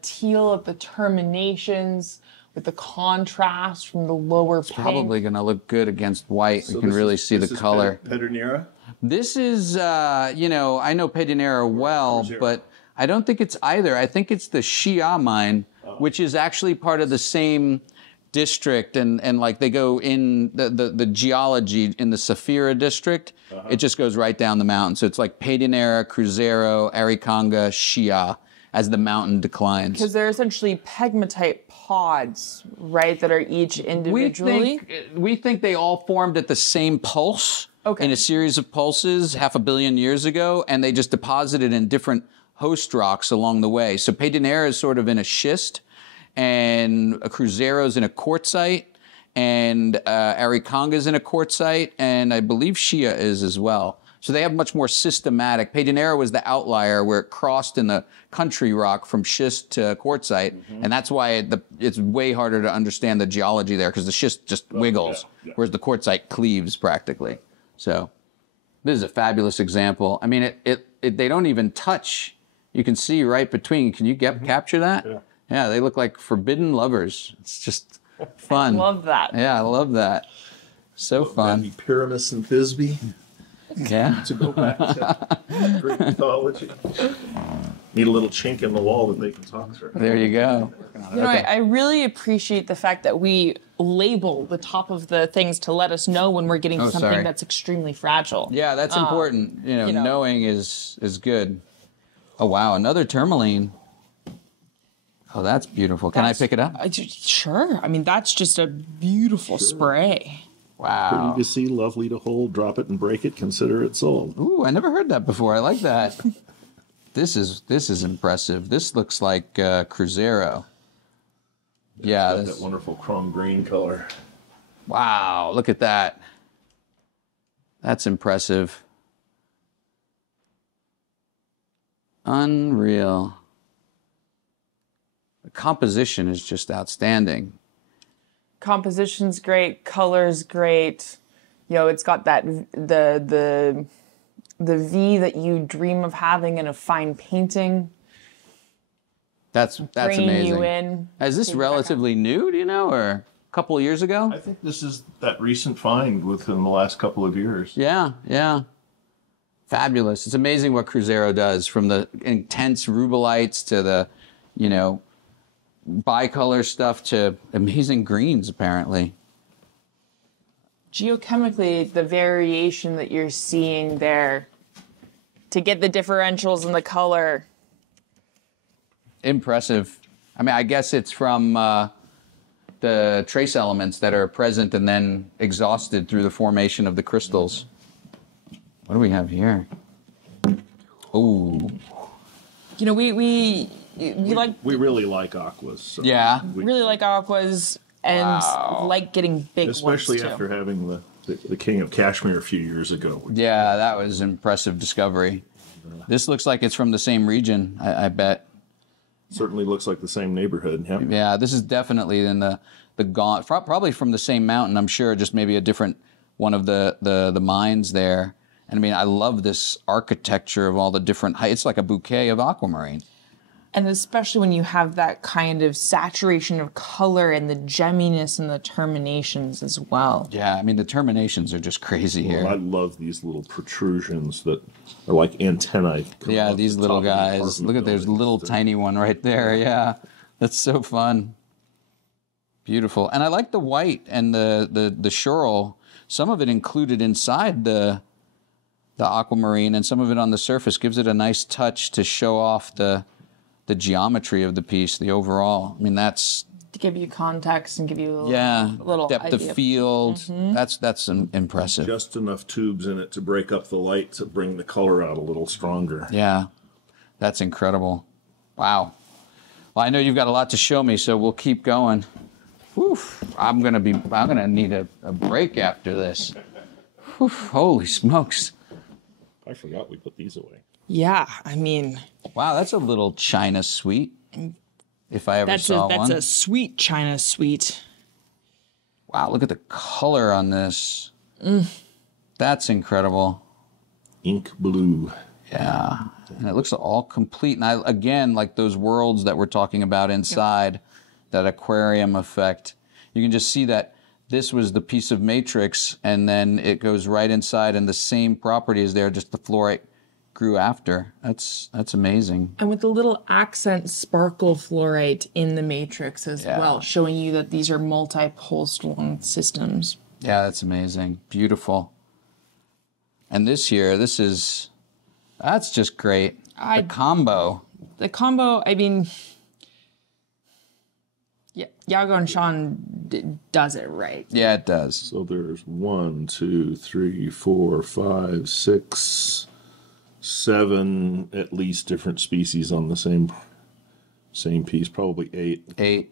teal at the terminations with the contrast from the lower pink. Probably going to look good against white. So you can really see the color. Pedernera? This is, you know, I know Pedernera well, but I don't think it's either. I think it's the Shia mine, which is actually part of the same district, and like they go in the geology in the Safira district. It just goes right down the mountain. So it's like Pedernera, Cruzeiro, Ariconga, Shia as the mountain declines. Because they're essentially pegmatite pods, right, that are each individually? We think they all formed at the same pulse. Okay. In a series of pulses 500 million years ago, and they just deposited in different host rocks along the way. So Pedernera is sort of in a schist, and a Cruzeiro's in a quartzite, and Ariconga's in a quartzite, and I believe Shia is as well. So they have much more systematic. Pedernera was the outlier where it crossed in the country rock from schist to quartzite, and that's why it's way harder to understand the geology there because the schist just wiggles, whereas the quartzite cleaves practically. So this is a fabulous example. I mean, they don't even touch. You can see right between. Can you capture that? Yeah, they look like forbidden lovers. It's just fun. I love that. Yeah, I love that. So fun. Maybe Pyramus and Thisbe. Yeah. To go back to Greek mythology. Need a little chink in the wall that they can talk through. There you go. You know, I really appreciate the fact that we label the top of the things to let us know when we're getting something that's extremely fragile. Yeah, that's important. You know, knowing is good. Oh, wow, another tourmaline. Oh, that's beautiful. Can I pick it up? Sure. I mean, that's just a beautiful spray. Wow. Pretty to see, lovely to hold, drop it and break it, consider it sold. Ooh, I never heard that before. I like that. This is impressive. This looks like Cruzeiro. Yeah. It's got that wonderful chrome green color. Wow, look at that. That's impressive. Unreal. The composition is just outstanding. Composition's great, color's great. You know, it's got that the V that you dream of having in a fine painting. That's Bringing amazing. you in. Is this relatively new, do you know, or a couple of years ago? I think this is that recent find within the last couple of years. Yeah, yeah. Fabulous. It's amazing what Cruzeiro does, from the intense rubelites to the, you know, bicolor stuff to amazing greens, apparently. Geochemically, the variation that you're seeing there to get the differentials in the color. Impressive. I mean, I guess it's from the trace elements that are present and then exhausted through the formation of the crystals. What do we have here? Oh. You know, we really like aquas. So Yeah. we really like aquas and like getting big especially ones too. after having the King of Kashmir a few years ago. Yeah, that was an impressive discovery. This looks like it's from the same region, I bet. Certainly looks like the same neighborhood. Yeah. Yeah, this is definitely in the Gaunt, probably from the same mountain, I'm sure, just maybe a different one of the mines there. And I mean, I love this architecture of all the different heights. It's like a bouquet of aquamarine. And especially when you have that kind of saturation of color and the gemminess and the terminations as well. Yeah, I mean, the terminations are just crazy here. I love these little protrusions that are like antennae. Yeah, these little guys. Look at there's a little tiny one right there. Yeah, that's so fun. Beautiful. And I like the white and the schorl. Some of it included inside the aquamarine and some of it on the surface gives it a nice touch to show off the geometry of the piece, the overall. I mean, that's give you context and give you Yeah, a little depth idea. of field. That's impressive. Just enough tubes in it to break up the light to bring the color out a little stronger. Yeah, that's incredible. Wow. Well, I know you've got a lot to show me, so we'll keep going. Whew, I'm gonna need a break after this. Whew, holy smokes. I forgot we put these away. Yeah, I mean, Wow, that's a little China suite. If I ever saw one. that's a sweet China suite. Wow, look at the color on this. That's incredible. Ink blue. Yeah, and it looks all complete. And again, like those worlds that we're talking about inside, that aquarium effect. You can just see that this was the piece of matrix, and then it goes right inside, and the same property is there, just the fluorite grew after. That's amazing. And with the little accent sparkle fluorite in the matrix as Yeah. well, showing you that these are multi-pulsed one systems. Yeah, that's amazing. Beautiful. And this here, that's just great. The combo. The combo, I mean, yeah, Yagon Shan does it right. Yeah, it does. So there's 1, 2, 3, 4, 5, 6, 7 at least different species on the same piece. Probably 8.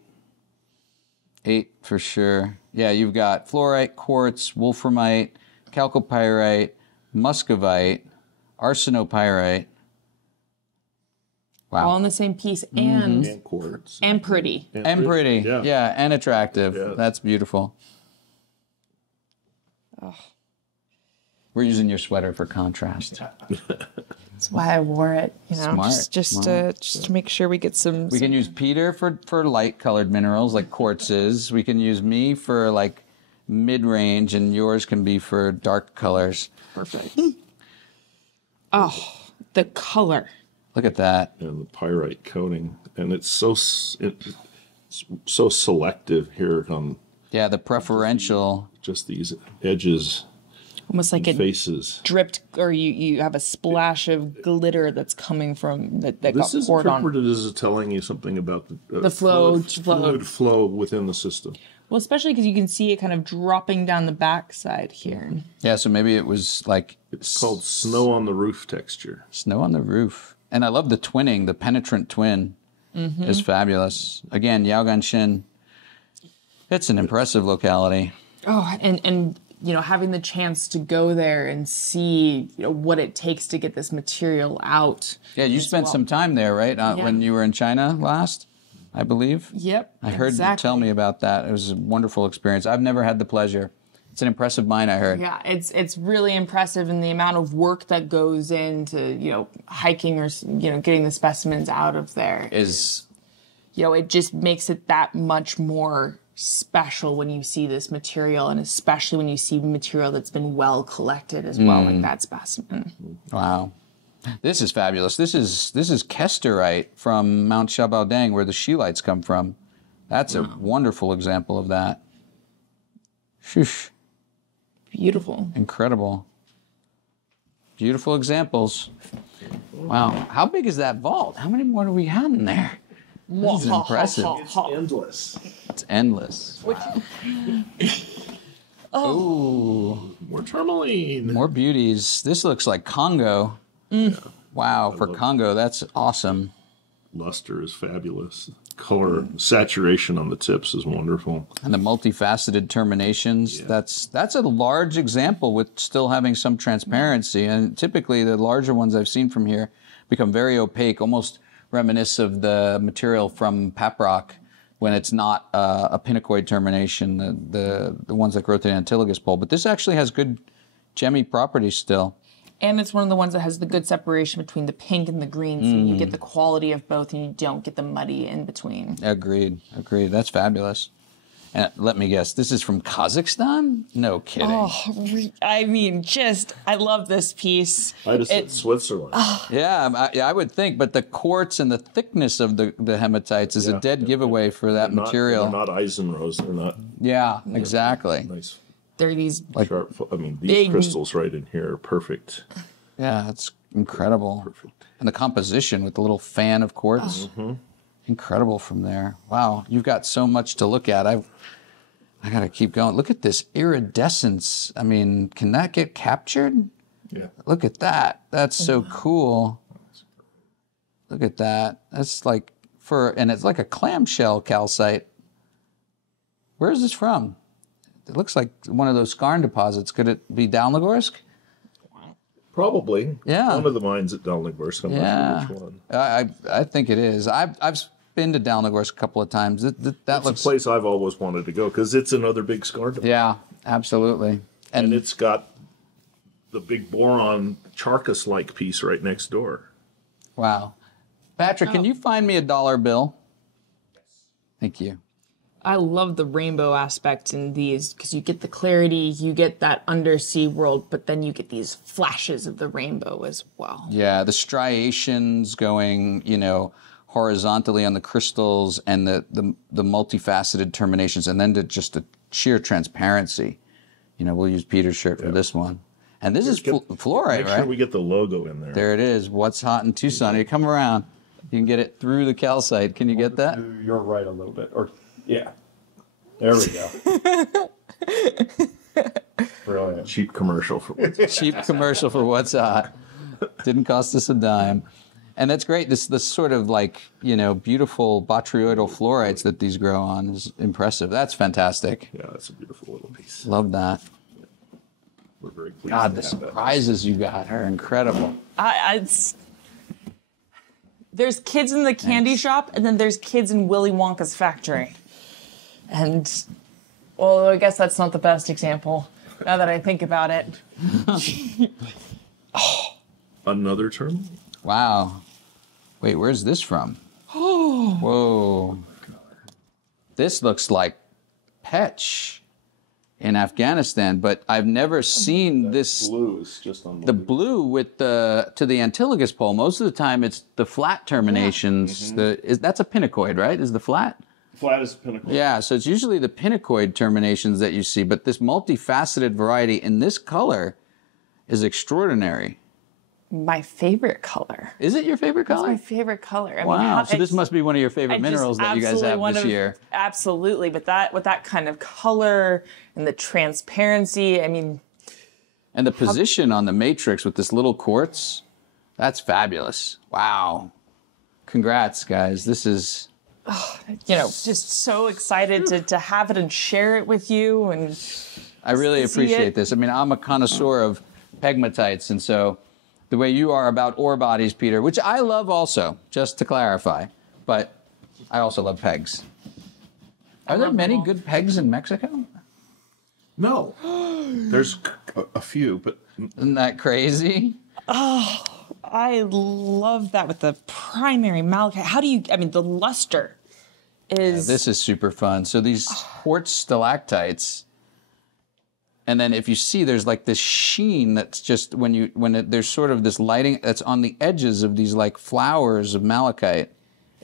Eight for sure. Yeah, you've got fluorite, quartz, wolframite, chalcopyrite, muscovite, arsenopyrite. Wow. All in the same piece and And quartz. and pretty. And pretty. Yeah. Yeah, and attractive. Yeah. That's beautiful. We're using your sweater for contrast. That's why I wore it. You know, Smart, just smart. to make sure we get some. We can use Peter for light colored minerals like quartzes. We can use me for like mid range, and yours can be for dark colors. Perfect. Oh, the color. Look at that. And the pyrite coating. And it's so selective here on Yeah, the preferential. just these edges Almost like and a faces. dripped, or you have a splash of glitter that's coming from that This got is poured on. interpreted as telling you something about the fluid flow within the system. Well, especially because you can see it kind of dropping down the backside here. Yeah, so maybe it was like It's called snow on the roof texture. snow on the roof. And I love the twinning, the penetrant twin is fabulous. Again, Yaoganshin, it's an impressive locality. Oh, and you know, having the chance to go there and see, you know, what it takes to get this material out. Yeah, you spent some time there, right? When you were in China last, I believe. Yep. I heard you tell me about that. It was a wonderful experience. I've never had the pleasure. It's an impressive mine, I heard. Yeah, it's really impressive, and the amount of work that goes into, you know, hiking or, you know, getting the specimens out of there Is you know, it just makes it that much more special when you see this material, and especially when you see material that's been well collected as well, like that specimen. wow. This is fabulous. This is kesterite from Mount Shabaodang, where the scheelites come from. That's a wonderful example of that. Shoosh. Beautiful. Incredible. Beautiful examples. Wow. How big is that vault? How many more do we have in there? This is impressive. Endless. It's endless. Oh. More tourmaline. More beauties. This looks like Congo. Wow, for Congo, that's awesome. Luster is fabulous. Color saturation on the tips is wonderful. And the multifaceted terminations, that's a large example with still having some transparency. And typically the larger ones I've seen from here become very opaque, almost reminisce of the material from Paprock when it's not a pinacoid termination, the ones that grow to the Antilogus pole. But this actually has good gemmy properties still. And it's one of the ones that has the good separation between the pink and the green, so you get the quality of both and you don't get the muddy in between. Agreed. That's fabulous. And let me guess, this is from Kazakhstan? No kidding. Oh, I mean, I love this piece. I just said Switzerland. Yeah, I would think, but the quartz and the thickness of the hematites is a dead giveaway for that material. They're not Eisenrose. They're not Yeah, exactly. nice. They're these Sharp. I mean, these big- crystals right in here are perfect. Yeah, it's incredible. Perfect. And the composition with the little fan of quartz. incredible from there. Wow, you've got so much to look at. I got to keep going. Look at this iridescence. I mean, can that get captured? Yeah. Look at that. That's so cool. Look at that. That's like and it's like a clamshell calcite. Where is this from? It looks like one of those skarn deposits. Could it be Dalnogorsk? Probably. Yeah. One of the mines at Dalnogorsk. I'm not sure which one. I think it is. I've been to Dalnogorsk a couple of times. That looks a place I've always wanted to go because it's another big skarn deposit. Yeah, absolutely. And it's got the big boron Charcas-like piece right next door. Wow. Patrick, can you find me a dollar bill? Yes. Thank you. I love the rainbow aspect in these because you get the clarity, you get that undersea world, but then you get these flashes of the rainbow as well. Yeah, the striations going, horizontally on the crystals and the multifaceted terminations, and then to just a sheer transparency. We'll use Peter's shirt for this one. And this is fluorite, right? Make sure we get the logo in there. There it is. What's hot in Tucson? You come around. You can get it through the calcite. Can you get that? You're right a little bit. Yeah. There we go. Brilliant. Cheap commercial for what's hot. Cheap commercial for what's hot. Didn't cost us a dime. And that's great. This sort of beautiful botryoidal fluorites that these grow on is impressive. That's fantastic. Yeah, that's a beautiful little piece. Love that. We're very pleased. God, the surprises you got are incredible. There's kids in the candy shop, and then there's kids in Willy Wonka's factory. And, I guess that's not the best example, now that I think about it. Another term? Wow. Wait, where's this from? Whoa. This looks like Petch in Afghanistan, but I've never seen this. Blue is just on the blue with to the Antilogus pole. Most of the time, it's the flat terminations. Yeah. That's a pinacoid, right? Is the flat? Flat is pinacoid. Yeah, so it's usually the pinacoid terminations that you see, but this multifaceted variety in this color is extraordinary. My favorite color. Is it your favorite color? It's my favorite color. Wow, so this must be one of your favorite minerals that you guys have this year. Absolutely, but with that kind of color and the transparency, and the position on the matrix with this little quartz, that's fabulous. Wow. Congrats, guys. This is... just so excited to have it and share it with you. And I really appreciate this. I'm a connoisseur of pegmatites, and so the way you are about ore bodies, Peter, which I love also, just to clarify, but I also love pegs. Are there many good pegs in Mexico? No. There's a few, but... Isn't that crazy? Oh, I love that with the primary malachite. How do you, the luster is... Yeah, this is super fun. So these quartz stalactites, and then if you see, there's like this sheen that's just there's sort of this lighting that's on the edges of these like flowers of malachite.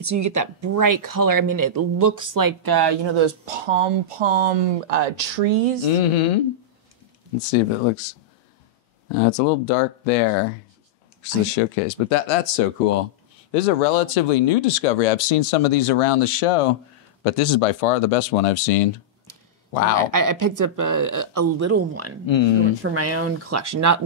So you get that bright color. It looks like, those pom-pom trees. Mm-hmm. Let's see if it looks... it's a little dark there. It's the showcase, but that's so cool. This is a relatively new discovery. I've seen some of these around the show, but this is by far the best one I've seen. Wow. I picked up a little one for my own collection. Not,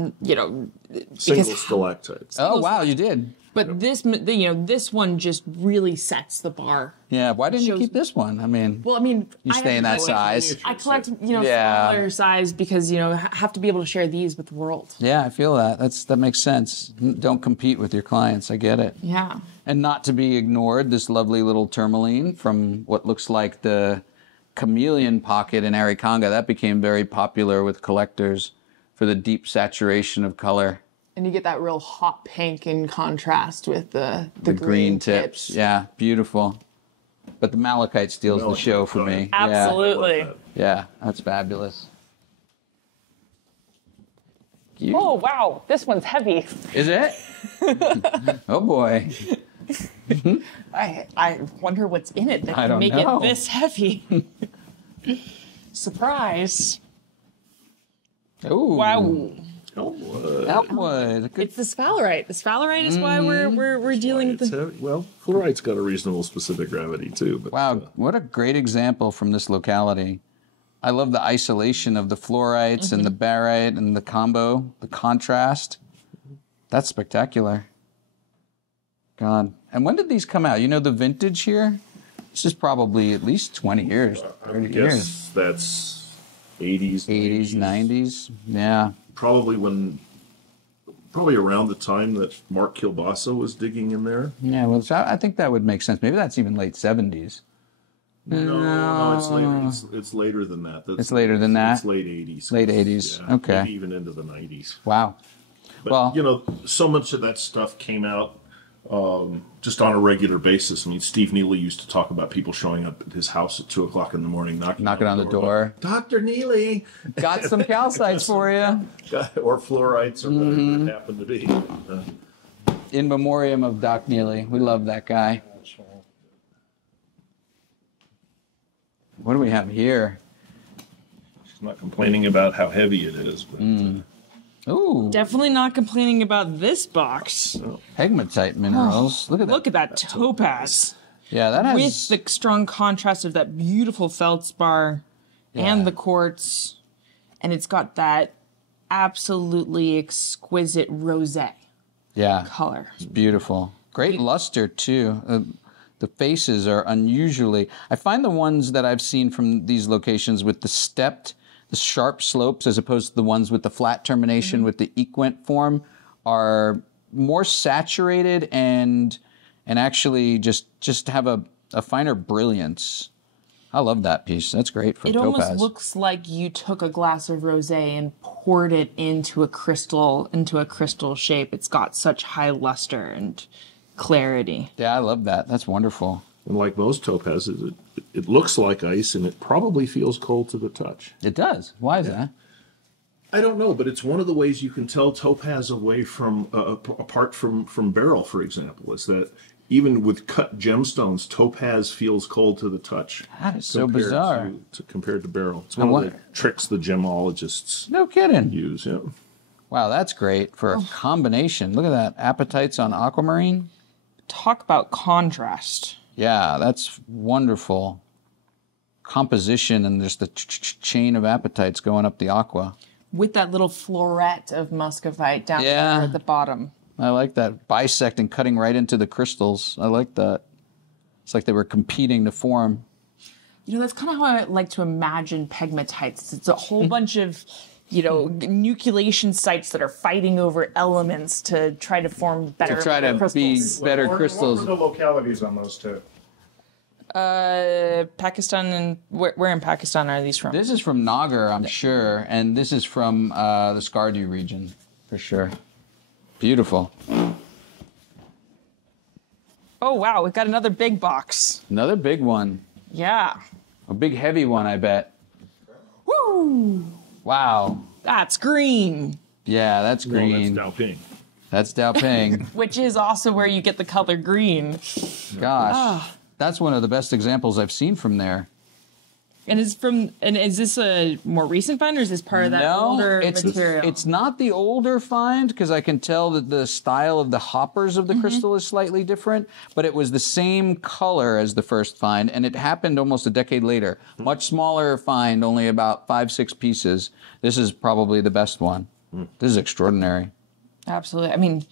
single stalactites. Oh, wow, you did. But this one just really sets the bar. Yeah, why didn't you keep this one? You stay in that size. I collect, smaller size because, I have to be able to share these with the world. Yeah, I feel that. That makes sense. Don't compete with your clients. I get it. Yeah. And not to be ignored, this lovely little tourmaline from what looks like the chameleon pocket in Arikonga. That became very popular with collectors for the deep saturation of color. And you get that real hot pink in contrast with the green tips. Yeah, beautiful. But the malachite steals the show for me. Absolutely. Yeah, that's fabulous. Oh, wow. This one's heavy. Is it? Oh, boy. I wonder what's in it that can make it this heavy. Surprise. Ooh. Wow. Elmwood. Good. It's the sphalerite. The sphalerite is why we're dealing with the... Well, fluorite's got a reasonable specific gravity too. But, Wow, what a great example from this locality. I love the isolation of the fluorites and the barite and the combo, the contrast. That's spectacular. God. And when did these come out? You know the vintage here? This is probably at least 20 years, 30 I guess years. that's 80s, 80s, 90s. Yeah. Probably around the time that Mark Kilbasa was digging in there. Yeah, well, so I think that would make sense. Maybe that's even late 70s. No, it's later. It's later than that. It's later than that? It's late 80s. Late 80s. Yeah, Okay. Maybe even into the 90s. Wow. But, Well, you know, so much of that stuff came out just on a regular basis. I mean, Steve Neely used to talk about people showing up at his house at 2 o'clock in the morning, knocking on the door. Dr. Neely! got some calcites for you. Or fluorites or whatever it happened to be. In memoriam of Doc Neely. We love that guy. What do we have here? She's not complaining about how heavy it is. But, Ooh, Definitely not complaining about this box. pegmatite minerals. Look at that. Look at that topaz. Yeah, that has... With the strong contrast of that beautiful feldspar and the quartz. And it's got that absolutely exquisite rosé color. It's beautiful. Great luster, too. The faces are unusually... I find the ones that I've seen from these locations with the sharp slopes as opposed to the ones with the flat termination with the equant form are more saturated and actually just have a finer brilliance. I love that piece. That's great for topaz. It almost looks like you took a glass of rosé and poured it into a crystal shape. It's got such high luster and clarity. Yeah, I love that. That's wonderful. and like most topazes, it looks like ice and it probably feels cold to the touch. It does. Why is that? I don't know, but it's one of the ways you can tell topaz away from apart from beryl, for example, is that even with cut gemstones, topaz feels cold to the touch. That is so bizarre. Compared to beryl. It's one of the tricks the gemologists No kidding. use. Yeah. Wow, that's great for a combination. Look at that. Appetites on aquamarine. Talk about contrast. Yeah, that's wonderful. Composition and just the chain of appetites going up the aqua. With that little floret of muscovite down Yeah. there at the bottom. I like that. Bisecting, cutting right into the crystals. I like that. It's like they were competing to form. You know, that's kind of how I like to imagine pegmatites. It's a whole bunch of, you know, nucleation sites that are fighting over elements to try to form better To try to crystals. be better crystals. What were the localities on those two? Pakistan and where in Pakistan are these from? This is from Nagar, I'm sure, and this is from the Skardu region, for sure. Beautiful. Oh wow, we've got another big box. Another big one. Yeah. A big heavy one, I bet. Woo! Wow. That's green. Yeah, that's Well, green. that's Daoping. That's Daoping. Which is also where you get the color green. Gosh. That's one of the best examples I've seen from there. And is this a more recent find or is this part of that older material? It's not the older find because I can tell that the style of the hoppers of the crystal is slightly different, but it was the same color as the first find, and it happened almost a decade later. Much smaller find, only about 5-6 pieces. This is probably the best one. This is extraordinary. Absolutely. I mean,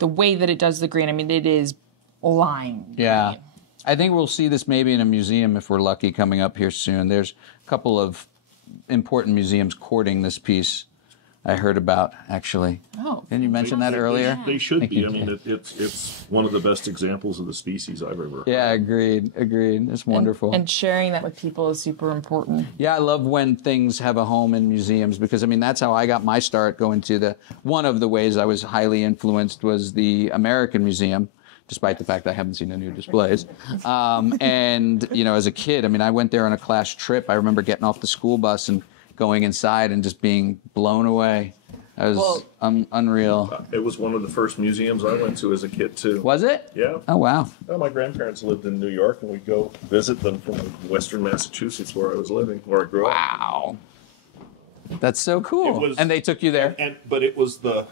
the way that it does the green, I mean, it is lime. Yeah. green. I think we'll see this maybe in a museum if we're lucky coming up here soon. There's a couple of important museums courting this piece I heard about, actually. Oh. Didn't you mention that earlier? They should be. you. I mean, it's one of the best examples of the species I've ever heard. Yeah, agreed. It's wonderful. And sharing that with people is super important. Yeah, I love when things have a home in museums because, I mean, that's how I got my start going to one of the ways I was highly influenced was the American Museum, despite the fact that I haven't seen the new displays. And, you know, as a kid, I mean, I went there on a class trip. I remember getting off the school bus and going inside and just being blown away. I was unreal. It was one of the first museums I went to as a kid, too. Was it? Yeah. Oh, wow. Well, my grandparents lived in New York, and we'd go visit them from western Massachusetts, where I was living, where I grew up. Wow. That's so cool. And they took you there? But it was the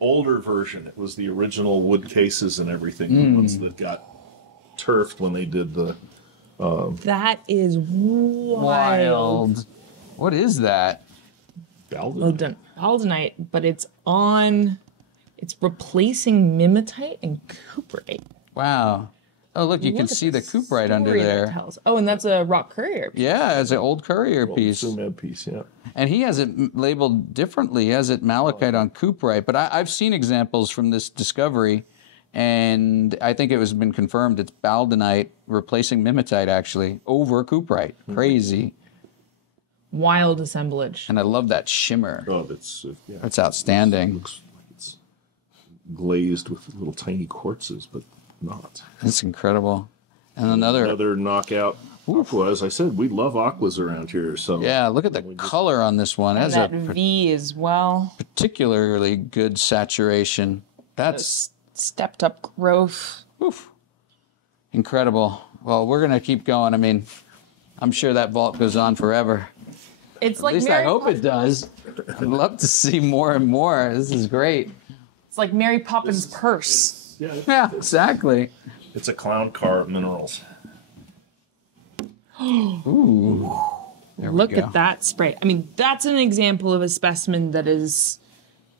older version. It was the original wood cases and everything, the ones that got turfed when they did the... That is wild. What is that? Aldenite, but it's replacing mimetite and cuprite. Wow. Oh, look, you can see the cuprite under there. Oh, and that's a rock courier piece. Yeah, it's an old courier piece. Sumab piece, yeah. And he has it labeled differently. He has it malachite on cuprite. But I've seen examples from this discovery, and I think it has been confirmed it's baldonite replacing mimetite, actually, over cuprite. Crazy. Wild assemblage. And I love that shimmer. Oh, that's That's outstanding. It looks like it's glazed with little tiny quartzes, but not. That's incredible. And another knockout aqua. As I said, we love aquas around here. So yeah, look at the color on this one. It And has that V as well. particularly good saturation. That's Stepped up growth. oof, incredible. Well, we're gonna keep going. I mean, I'm sure that vault goes on forever. It's At like least I hope it does. I'd love to see more and more. This is great. It's like Mary Poppins' purse. Yeah, exactly. It's a clown car of minerals. Ooh. There we Look go. at that spray. I mean, that's an example of a specimen that is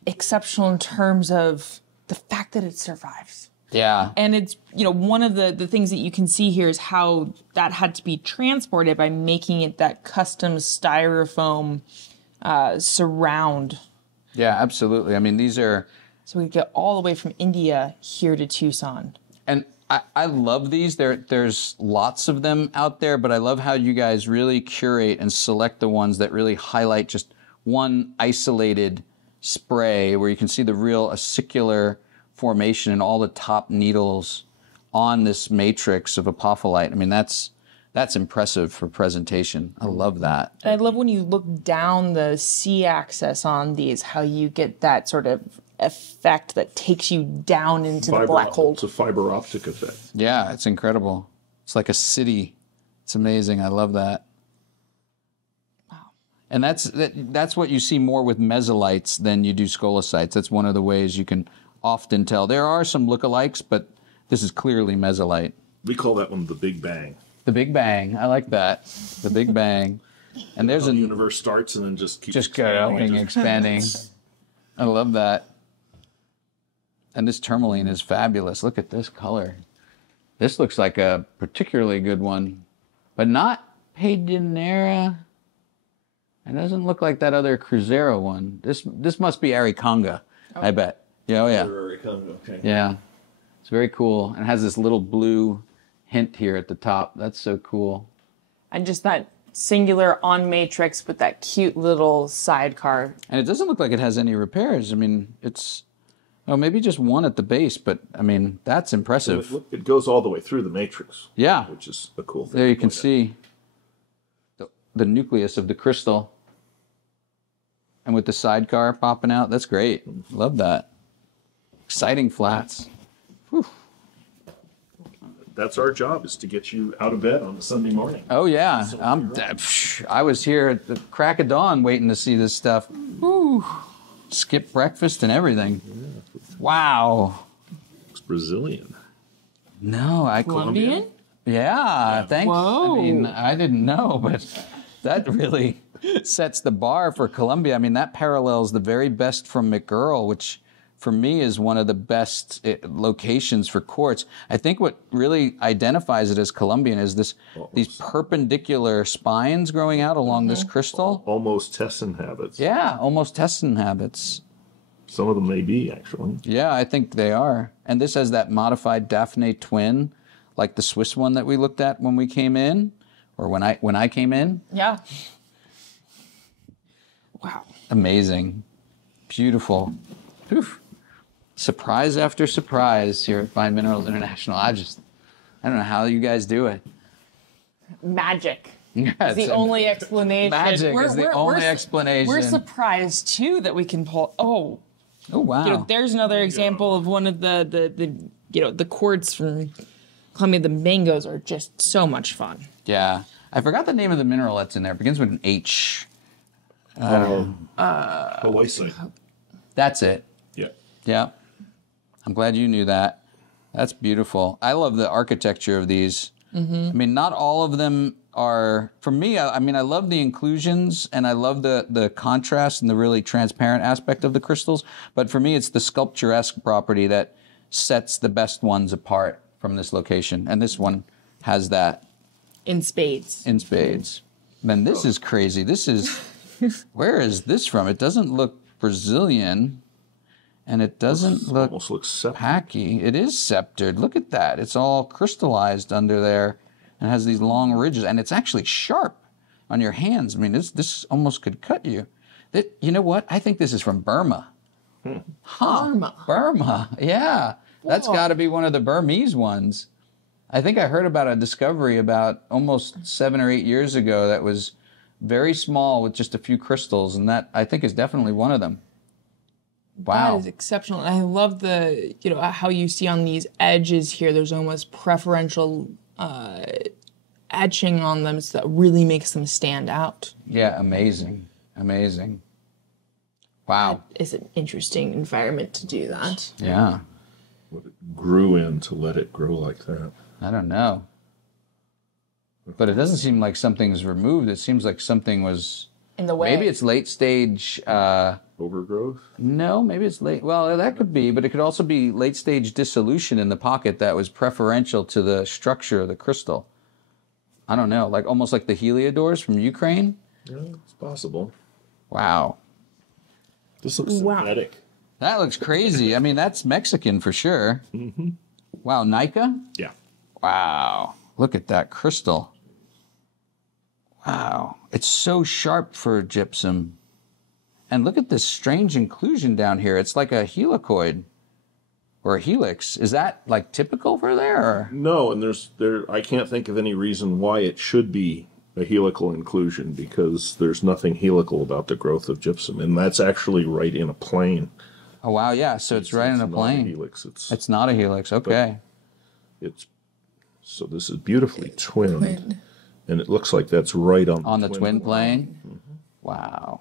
exceptional in terms of the fact that it survives. Yeah. And it's, one of the things that you can see here is how that had to be transported by making it that custom styrofoam surround. Yeah, absolutely. I mean, these are... So we get all the way from India here to Tucson. And I love these. There's lots of them out there, but I love how you guys really curate and select the ones that really highlight just one isolated spray where you can see the real acicular formation and all the top needles on this matrix of apophyllite. I mean, that's impressive for presentation. I love that. And I love when you look down the C-axis on these, how you get that sort of effect that takes you down into the black hole. It's a fiber optic effect. Yeah, it's incredible. It's like a city. It's amazing. I love that. Wow. And that's what you see more with mesolites than you do scolocytes. That's one of the ways you can often tell. There are some lookalikes, but this is clearly mesolite. We call that one the Big Bang. The Big Bang. I like that. The Big Bang. And there's The universe starts and then just keeps going, expanding. I love that. And this tourmaline is fabulous. Look at this color. This looks like a particularly good one, but not Peydenera. It doesn't look like that other Cruzeiro one. This must be Arikonga, I bet. Yeah, oh yeah. Okay. Yeah. It's very cool. And it has this little blue hint here at the top. That's so cool. And just that singular on matrix with that cute little sidecar. And it doesn't look like it has any repairs. I mean, it's... Oh, maybe just one at the base, but I mean, that's impressive. So it goes all the way through the matrix. Yeah. Which is a cool thing. There you can see the nucleus of the crystal. And with the sidecar popping out, that's great. Love that. Exciting flats. Whew. That's our job, is to get you out of bed on a Sunday morning. Oh, yeah. I was here at the crack of dawn waiting to see this stuff. Whew. Skip breakfast and everything. Wow. It's Brazilian. No, Colombian? Yeah, thanks. Whoa. I mean, I didn't know, but that really sets the bar for Colombia. I mean, that parallels the very best from McGurl, which for me is one of the best locations for quartz. I think what really identifies it as Colombian is these perpendicular spines growing out along this crystal. Almost Tessin habits. Yeah, almost Tessin habits. Some of them may be, actually. Yeah, I think they are. And this has that modified Daphne twin, like the Swiss one that we looked at when we came in, or when I came in. Yeah. Wow. Amazing. Beautiful. Whew. Surprise after surprise here at Fine Minerals International. I don't know how you guys do it. Magic. Yeah, It's the only explanation. Magic is the only explanation. We're surprised too that we can pull. Oh wow. There's another example of one of the quartz from Colombia. The mangoes are just so much fun. Yeah. I forgot the name of the mineral that's in there. It begins with an H. Hawaii. That's it. Yeah. Yeah. I'm glad you knew that. That's beautiful. I love the architecture of these. I mean, not all of them are, for me, I mean, I love the inclusions and I love the contrast and the really transparent aspect of the crystals. But for me, it's the sculpturesque property that sets the best ones apart from this location. And this one has that. In spades. In spades. Then this is crazy. This is, where is this from? It doesn't look Brazilian. And it doesn't look almost looks sceptered. Packy. It is sceptered. Look at that. It's all crystallized under there and has these long ridges. And it's actually sharp on your hands. I mean, this almost could cut you. You know what? I think this is from Burma. Huh. Burma. Yeah. That's got to be one of the Burmese ones. I think I heard about a discovery about almost 7 or 8 years ago that was very small with just a few crystals. And that, I think, is definitely one of them. Wow. That is exceptional. And I love the, how you see on these edges here, there's almost preferential etching on them so that really makes them stand out. Yeah, amazing. Amazing. Wow. It's an interesting environment to do that. Yeah. What it grew in to let it grow like that. I don't know. But it doesn't seem like something's removed. It seems like something was... In the way. Maybe it's late stage... Overgrowth? No, maybe it's late. Well, that could be, but it could also be late stage dissolution in the pocket that was preferential to the structure of the crystal. I don't know, like almost like the heliodors from Ukraine. Yeah, it's possible. Wow. This looks synthetic. That looks crazy. I mean, that's Mexican for sure. Wow, Nika? Yeah. Wow. Look at that crystal. Wow. It's so sharp for gypsum. And look at this strange inclusion down here. It's like a helicoid or a helix. Is that like typical for there? Or? No, and I can't think of any reason why it should be a helical inclusion because there's nothing helical about the growth of gypsum. And that's actually right in a plane. Oh, wow. Yeah. So it's right in a plane. Not a helix. It's not a helix. Okay. So this is beautifully twinned. And it looks like that's right on the twin plane. Wow.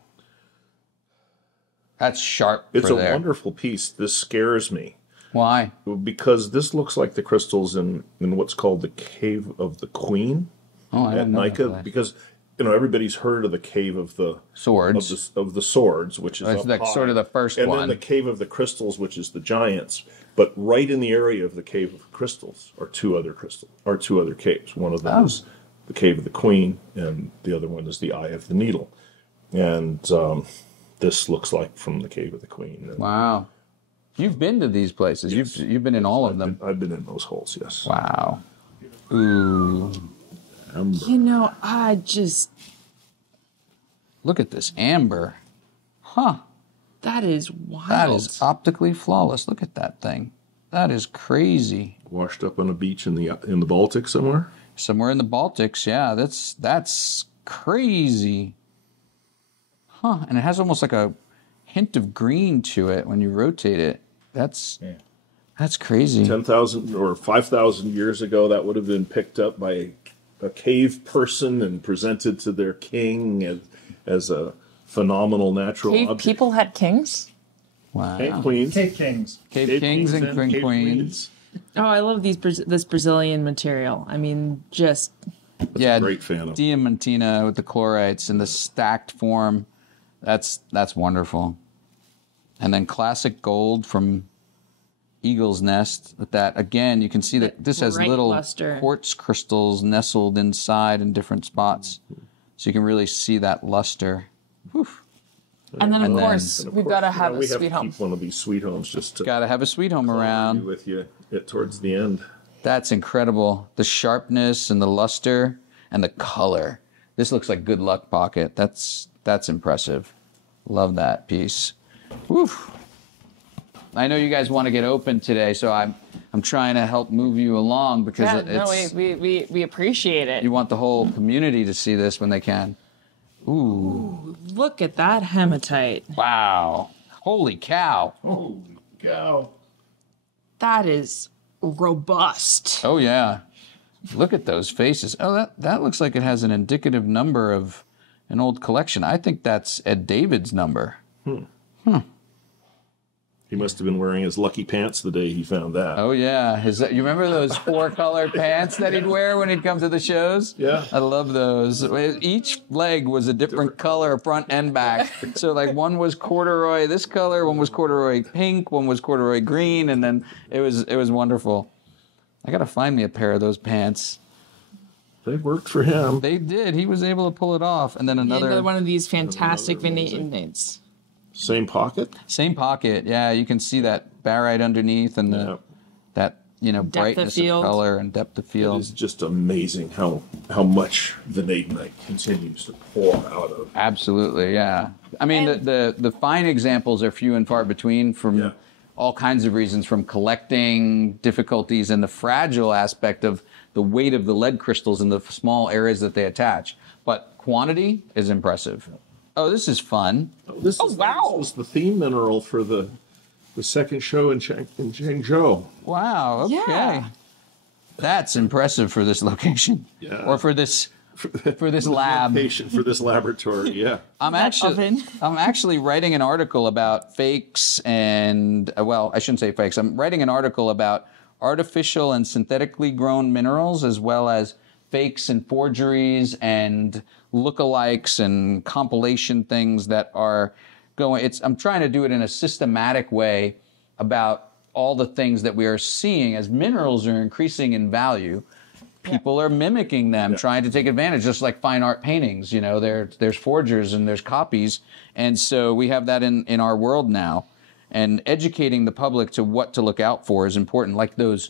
That's sharp. It's a wonderful piece. This scares me. Why? Because this looks like the crystals in what's called the Cave of the Queen at Nika. Because everybody's heard of the Cave of the Swords, of the Swords, which is up like high. Sort of the first one, and then the Cave of the Crystals, which is the Giants. But right in the area of the Cave of Crystals are two other caves. One of them is the Cave of the Queen, and the other one is the Eye of the Needle. And this looks like from the Cave of the Queen. Wow. You've been to these places. Yes. You've been in all of them. I've been in those holes, yes. Wow. Ooh. Amber. I just... Look at this amber. Huh. That is wild. That is optically flawless. Look at that thing. That is crazy. Washed up on a beach in the Baltic somewhere? Somewhere in the Baltics, yeah. That's crazy. Huh. And it has almost like a hint of green to it when you rotate it. That's crazy. 10,000 or 5,000 years ago, that would have been picked up by a cave person and presented to their king as a phenomenal natural object. People had kings? Wow. Cave queens. Cave kings. Cave kings and cave queens. Oh, I love this Brazilian material. I mean, just... Yeah, great fan of Diamantina with the chlorites and the stacked form. That's wonderful. And then classic gold from Eagle's Nest. With that, again, you can see that this has little luster. Quartz crystals nestled inside in different spots. So you can really see that luster. Whew. And then, of course, we've got to have a sweet home. Keep one of these sweet homes just to... Got to have a sweet home around. ...with you towards the end. That's incredible. The sharpness and the luster and the color. This looks like good luck pocket. That's impressive. Love that piece. Whew. I know you guys want to get open today, so I'm trying to help move you along because we appreciate it. You want the whole community to see this when they can. Ooh. Look at that hematite. Wow. Holy cow. Holy cow. That is robust. Oh, yeah. Look at those faces. Oh, that looks like it has an indicative number of an old collection. I think that's Ed David's number. He must have been wearing his lucky pants the day he found that. Oh yeah, you remember those 4-color pants that he'd wear when he'd come to the shows? Yeah. I love those. Each leg was a different color, front and back. So like one was corduroy this color, one was corduroy pink, one was corduroy green, and then it was wonderful. I gotta find me a pair of those pants. They worked for him. They did. He was able to pull it off. And then another one of these fantastic vintage. Same pocket? Same pocket. Yeah, you can see that barite underneath and that brightness of color and depth of field. It is just amazing how much vanadinite continues to pour out of. Absolutely, yeah. I mean, the fine examples are few and far between from all kinds of reasons, from collecting difficulties and the fragile aspect of the weight of the lead crystals in the small areas that they attach. But quantity is impressive. Oh, this is fun. This was the theme mineral for the second show in Changzhou. Wow, okay. Yeah. That's impressive for this location. Yeah. Or for this lab. For this laboratory, yeah. I'm actually writing an article about fakes and, well, I shouldn't say fakes. I'm writing an article about artificial and synthetically grown minerals, as well as fakes and forgeries and lookalikes and compilation things that are going. I'm trying to do it in a systematic way about all the things that we are seeing as minerals are increasing in value. People are mimicking them, trying to take advantage, just like fine art paintings. There's forgers and there's copies. And so we have that in our world now. And educating the public to what to look out for is important, like those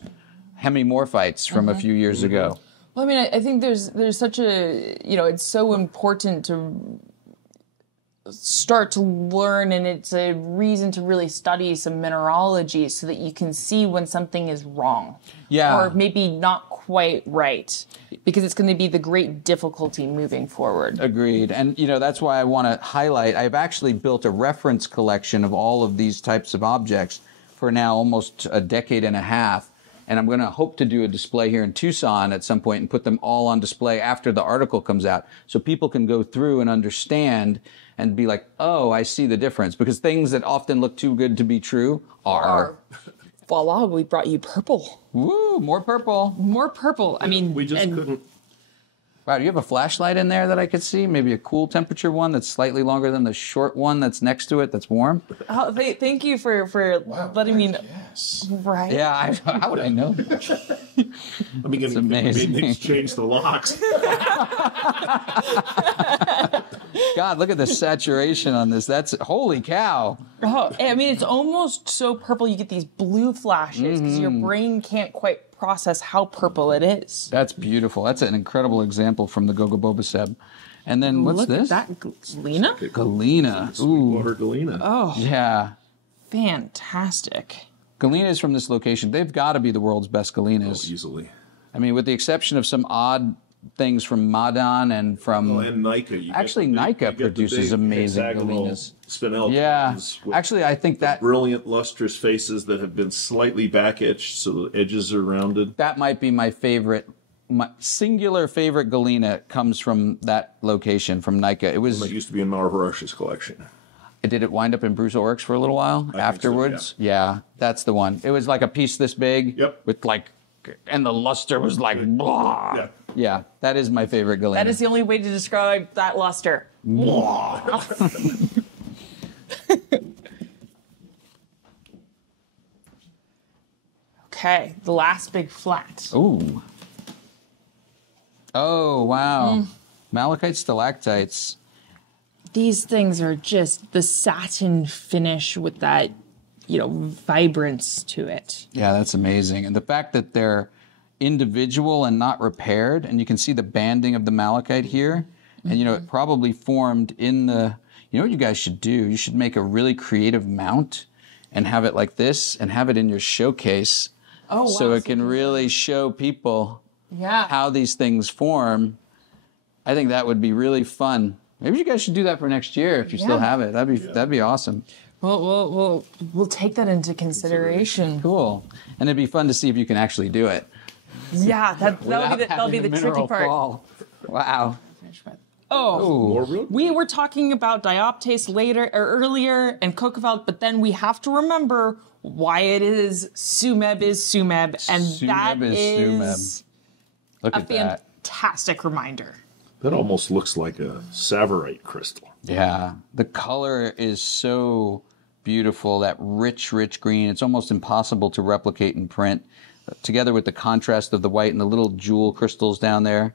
hemimorphites from a few years ago. Well, I mean, I think there's such a, it's so important to start to learn, and it's a reason to really study some mineralogy so that you can see when something is wrong. Yeah. Or maybe not quite right, because it's going to be the great difficulty moving forward. Agreed. And, that's why I want to highlight, I've actually built a reference collection of all of these types of objects for now almost a decade and a half. And I'm going to hope to do a display here in Tucson at some point and put them all on display after the article comes out, so people can go through and understand and be like, oh, I see the difference. Because things that often look too good to be true are. Voila, we brought you purple. Woo, more purple. More purple. I mean, we just couldn't. Wow, do you have a flashlight in there that I could see? Maybe a cool temperature one that's slightly longer than the short one that's next to it that's warm? Oh, thank you for letting me know. Yes. Right. Yeah, how would I know that? Let me get amazing. Change the locks. God, look at the saturation on this. That's, holy cow. Oh, I mean, it's almost so purple you get these blue flashes because your brain can't quite process how purple it is. That's beautiful. That's an incredible example from the Gogobobaseb. And then what's Look this? at that galena. Galena. Sweetwater galena. Oh, Yeah. fantastic. Galenas is from this location. They've got to be the world's best galenas. Easily. I mean, with the exception of some odd things from Madan and from... And Nika. Actually, Nika produces amazing galenas. Spinel. Yeah. Actually, I think that... Brilliant lustrous faces that have been slightly back etched so the edges are rounded. That might be my favorite. My singular favorite galena comes from that location, from Nika. It was... That used to be in Marvarosh's collection. Did it wind up in Bruce Oryx for a little while afterwards? So, yeah, that's the one. It was like a piece this big. Yep. With like, and the luster was like, blah. Yeah. Yeah, that is my favorite galena. That is the only way to describe that luster. Okay, the last big flat. Ooh. Oh, wow. Malachite stalactites. These things are just the satin finish with that, vibrance to it. Yeah, that's amazing. And the fact that they're individual and not repaired, and you can see the banding of the malachite here, and it probably formed in the, what you guys should do? You should make a really creative mount and have it like this and have it in your showcase. Oh, wow. So it can really show people Yeah. how these things form. I think that would be really fun. Maybe you guys should do that for next year if you still have it. That'd be awesome. We'll take that into consideration. Cool. And it'd be fun to see if you can actually do it. Yeah, that'll be the tricky part. Wow. Oh, More root? we were talking about dioptase later or earlier and Cocovald, but then we have to remember why it is Sumeb, and that Sumeb is Look a at that. fantastic reminder. That almost looks like a Savarite crystal. Yeah, the color is so beautiful, that rich, rich green. It's almost impossible to replicate in print, together with the contrast of the white and the little jewel crystals down there.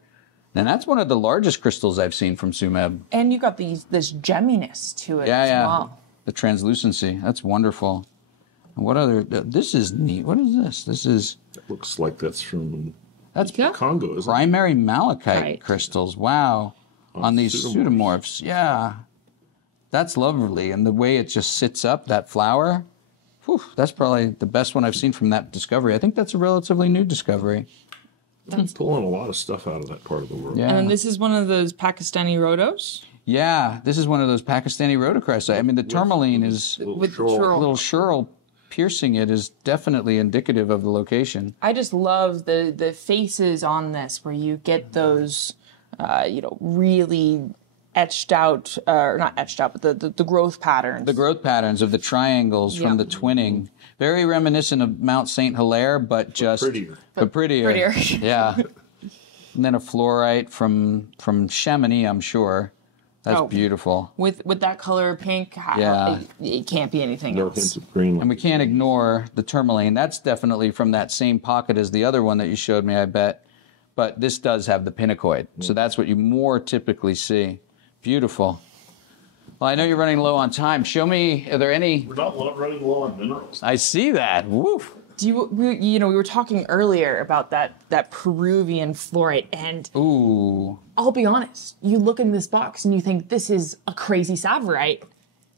And that's one of the largest crystals I've seen from Sumeb. And you got this gemminess to it Yeah, as yeah. well. The translucency. That's wonderful. And what other... This is neat. What is this? This is... It looks like that's from That's Congo, isn't it? primary malachite Right. crystals. Wow. On these pseudomorphs. pseudomorphs. Yeah. That's lovely. And the way it just sits up, that flower, whew, that's probably the best one I've seen from that discovery. I think that's a relatively new discovery. I'm pulling a lot of stuff out of that part of the world. Yeah. And this is one of those Pakistani rhodos. Yeah, this is one of those Pakistani rhodocrest. I mean, the tourmaline is... With Shoal. little shirl piercing it is definitely indicative of the location. I just love the faces on this where you get those, really etched out, or not etched out, but the growth patterns. The growth patterns of the triangles from Yeah. the twinning. Very reminiscent of Mount St. Hilaire, but just... prettier. But prettier. Prettier. Yeah. And then a fluorite from Chamonix, I'm sure. That's Oh. beautiful. With that color pink, Yeah. it can't be anything No else. hints of green. And we can't ignore the tourmaline. That's definitely from that same pocket as the other one that you showed me, I bet. But this does have the pinacoid. So that's what you more typically see. Beautiful. Well, I know you're running low on time. Show me, are there any... We're not running low on minerals. I see that. Woof. We were talking earlier about that Peruvian fluorite, and Ooh. I'll be honest, you look in this box and you think this is a crazy savarite,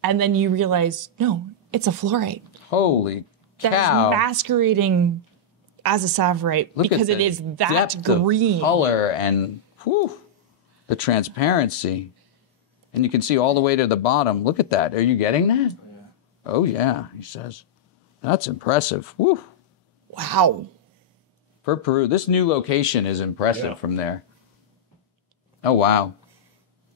and then you realize, no, it's a fluorite. Holy That is cow. masquerading as a savarite Look because at it the is that depth of green. color and whew, the transparency. And you can see all the way to the bottom. Look at that. Are you getting that? Oh, yeah, he says. That's impressive. Whew. Wow. For Peru, this new location is impressive Yeah. from there. Oh, wow.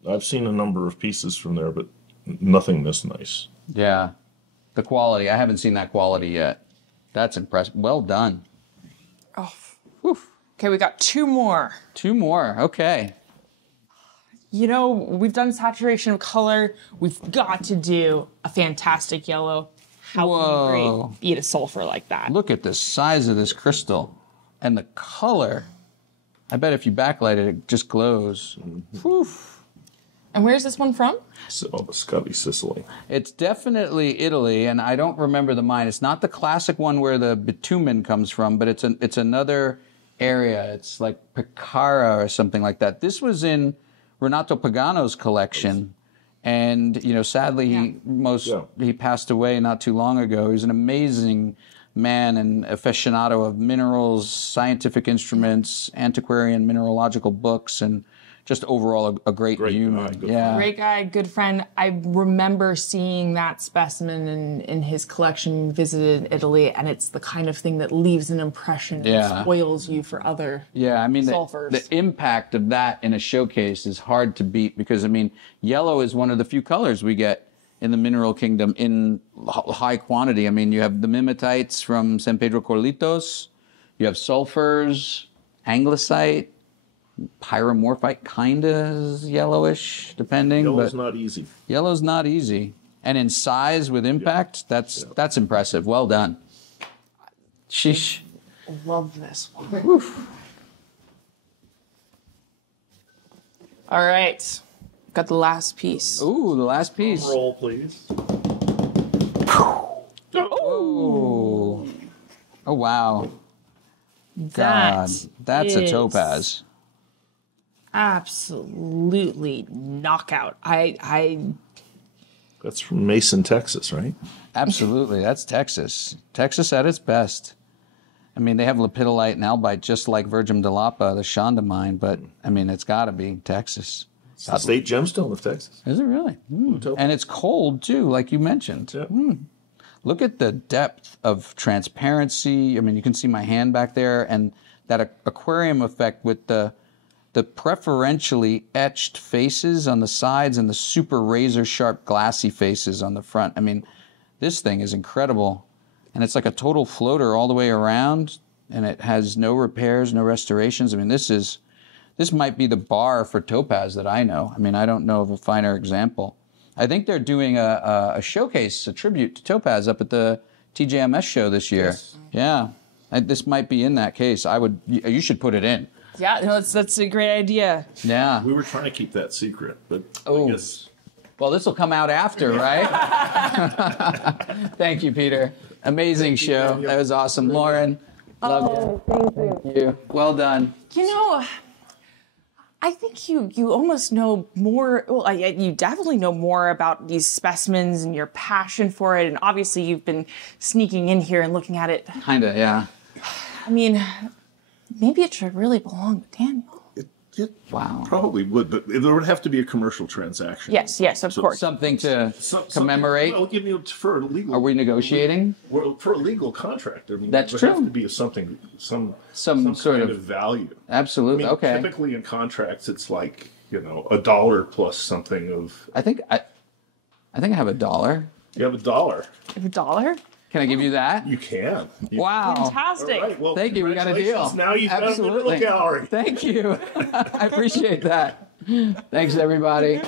I've seen a number of pieces from there, but nothing this nice. Yeah. The quality. I haven't seen that quality yet. That's impressive. Well done. Oh. Whew. Okay, we got two more. Two more. Okay. We've done saturation of color. We've got to do a fantastic yellow. How Whoa. can you beat a sulfur like that? Look at the size of this crystal and the color. I bet if you backlight it, it just glows. Whew. And where's this one from? So, it's got to be Sicily. It's definitely Italy, and I don't remember the mine. It's not the classic one where the bitumen comes from, but it's another area. It's like Picara or something like that. This was in Renato Pagano's collection, and sadly he passed away not too long ago. He was an amazing man and aficionado of minerals, scientific instruments, antiquarian mineralogical books, and just overall a great human. guy, good Yeah. Great guy, good friend. I remember seeing that specimen in his collection, visited Italy, and it's the kind of thing that leaves an impression and Yeah. spoils you for other Yeah, I mean, sulfurs. the impact of that in a showcase is hard to beat because, yellow is one of the few colors we get in the mineral kingdom in high quantity. I mean, you have the mimetites from San Pedro Corlitos, you have sulfurs, anglicite, pyromorphite, kind of yellowish, depending. Yellow's but not easy. Yellow's not easy. And in size with impact, that's impressive. Well done. Sheesh. Love this one. All right. Got the last piece. Ooh, the last piece. Roll, please. Oh. Oh, wow. That God, that's a is topaz. Absolutely knockout. That's from Mason, Texas, right? Absolutely, that's Texas. Texas at its best. I mean, they have lepidolite and albite just like Virgin de Lapa, the Shonda mine, but it's got to be Texas. It's the state gemstone of Texas. Is it really? Topaz. And it's cold too, like you mentioned. Yeah. Look at the depth of transparency. You can see my hand back there, and that aquarium effect with the the preferentially etched faces on the sides and the super razor sharp glassy faces on the front. I mean, this thing is incredible. And it's like a total floater all the way around, and it has no repairs, no restorations. I mean, this might be the bar for topaz that I know. I mean, I don't know of a finer example. I think they're doing a showcase, a tribute to topaz up at the TJMS show this year. Yes. Yeah. This might be in that case. You should put it in. Yeah, no, that's a great idea. Yeah. We were trying to keep that secret, but Oh. I guess. Well, this will come out after, right? Thank you, Peter. Amazing show. That was awesome. Lauren, loved it. Thank you. Well done. You know, I think you almost know more. Well, you definitely know more about these specimens and your passion for it. And obviously, you've been sneaking in here and looking at it. Kinda, yeah. I mean, maybe it should really belong to Daniel. It Wow. probably would, but there would have to be a commercial transaction. Yes, of course. Something to Something- commemorate. Well, give me for a legal. Are we negotiating? Well, for a legal contract, I mean, That's there true. have to be some Some sort kind of- of value. Absolutely. I mean, Okay. Typically in contracts, it's like $1 plus something of. I think I have $1. You have $1. $1? Can I give you that? You can. Wow. Fantastic. All right, well, Thank you. We got a deal. congratulations. Now you've got a Absolutely. little gallery. Thank you. I appreciate that. Thanks, everybody.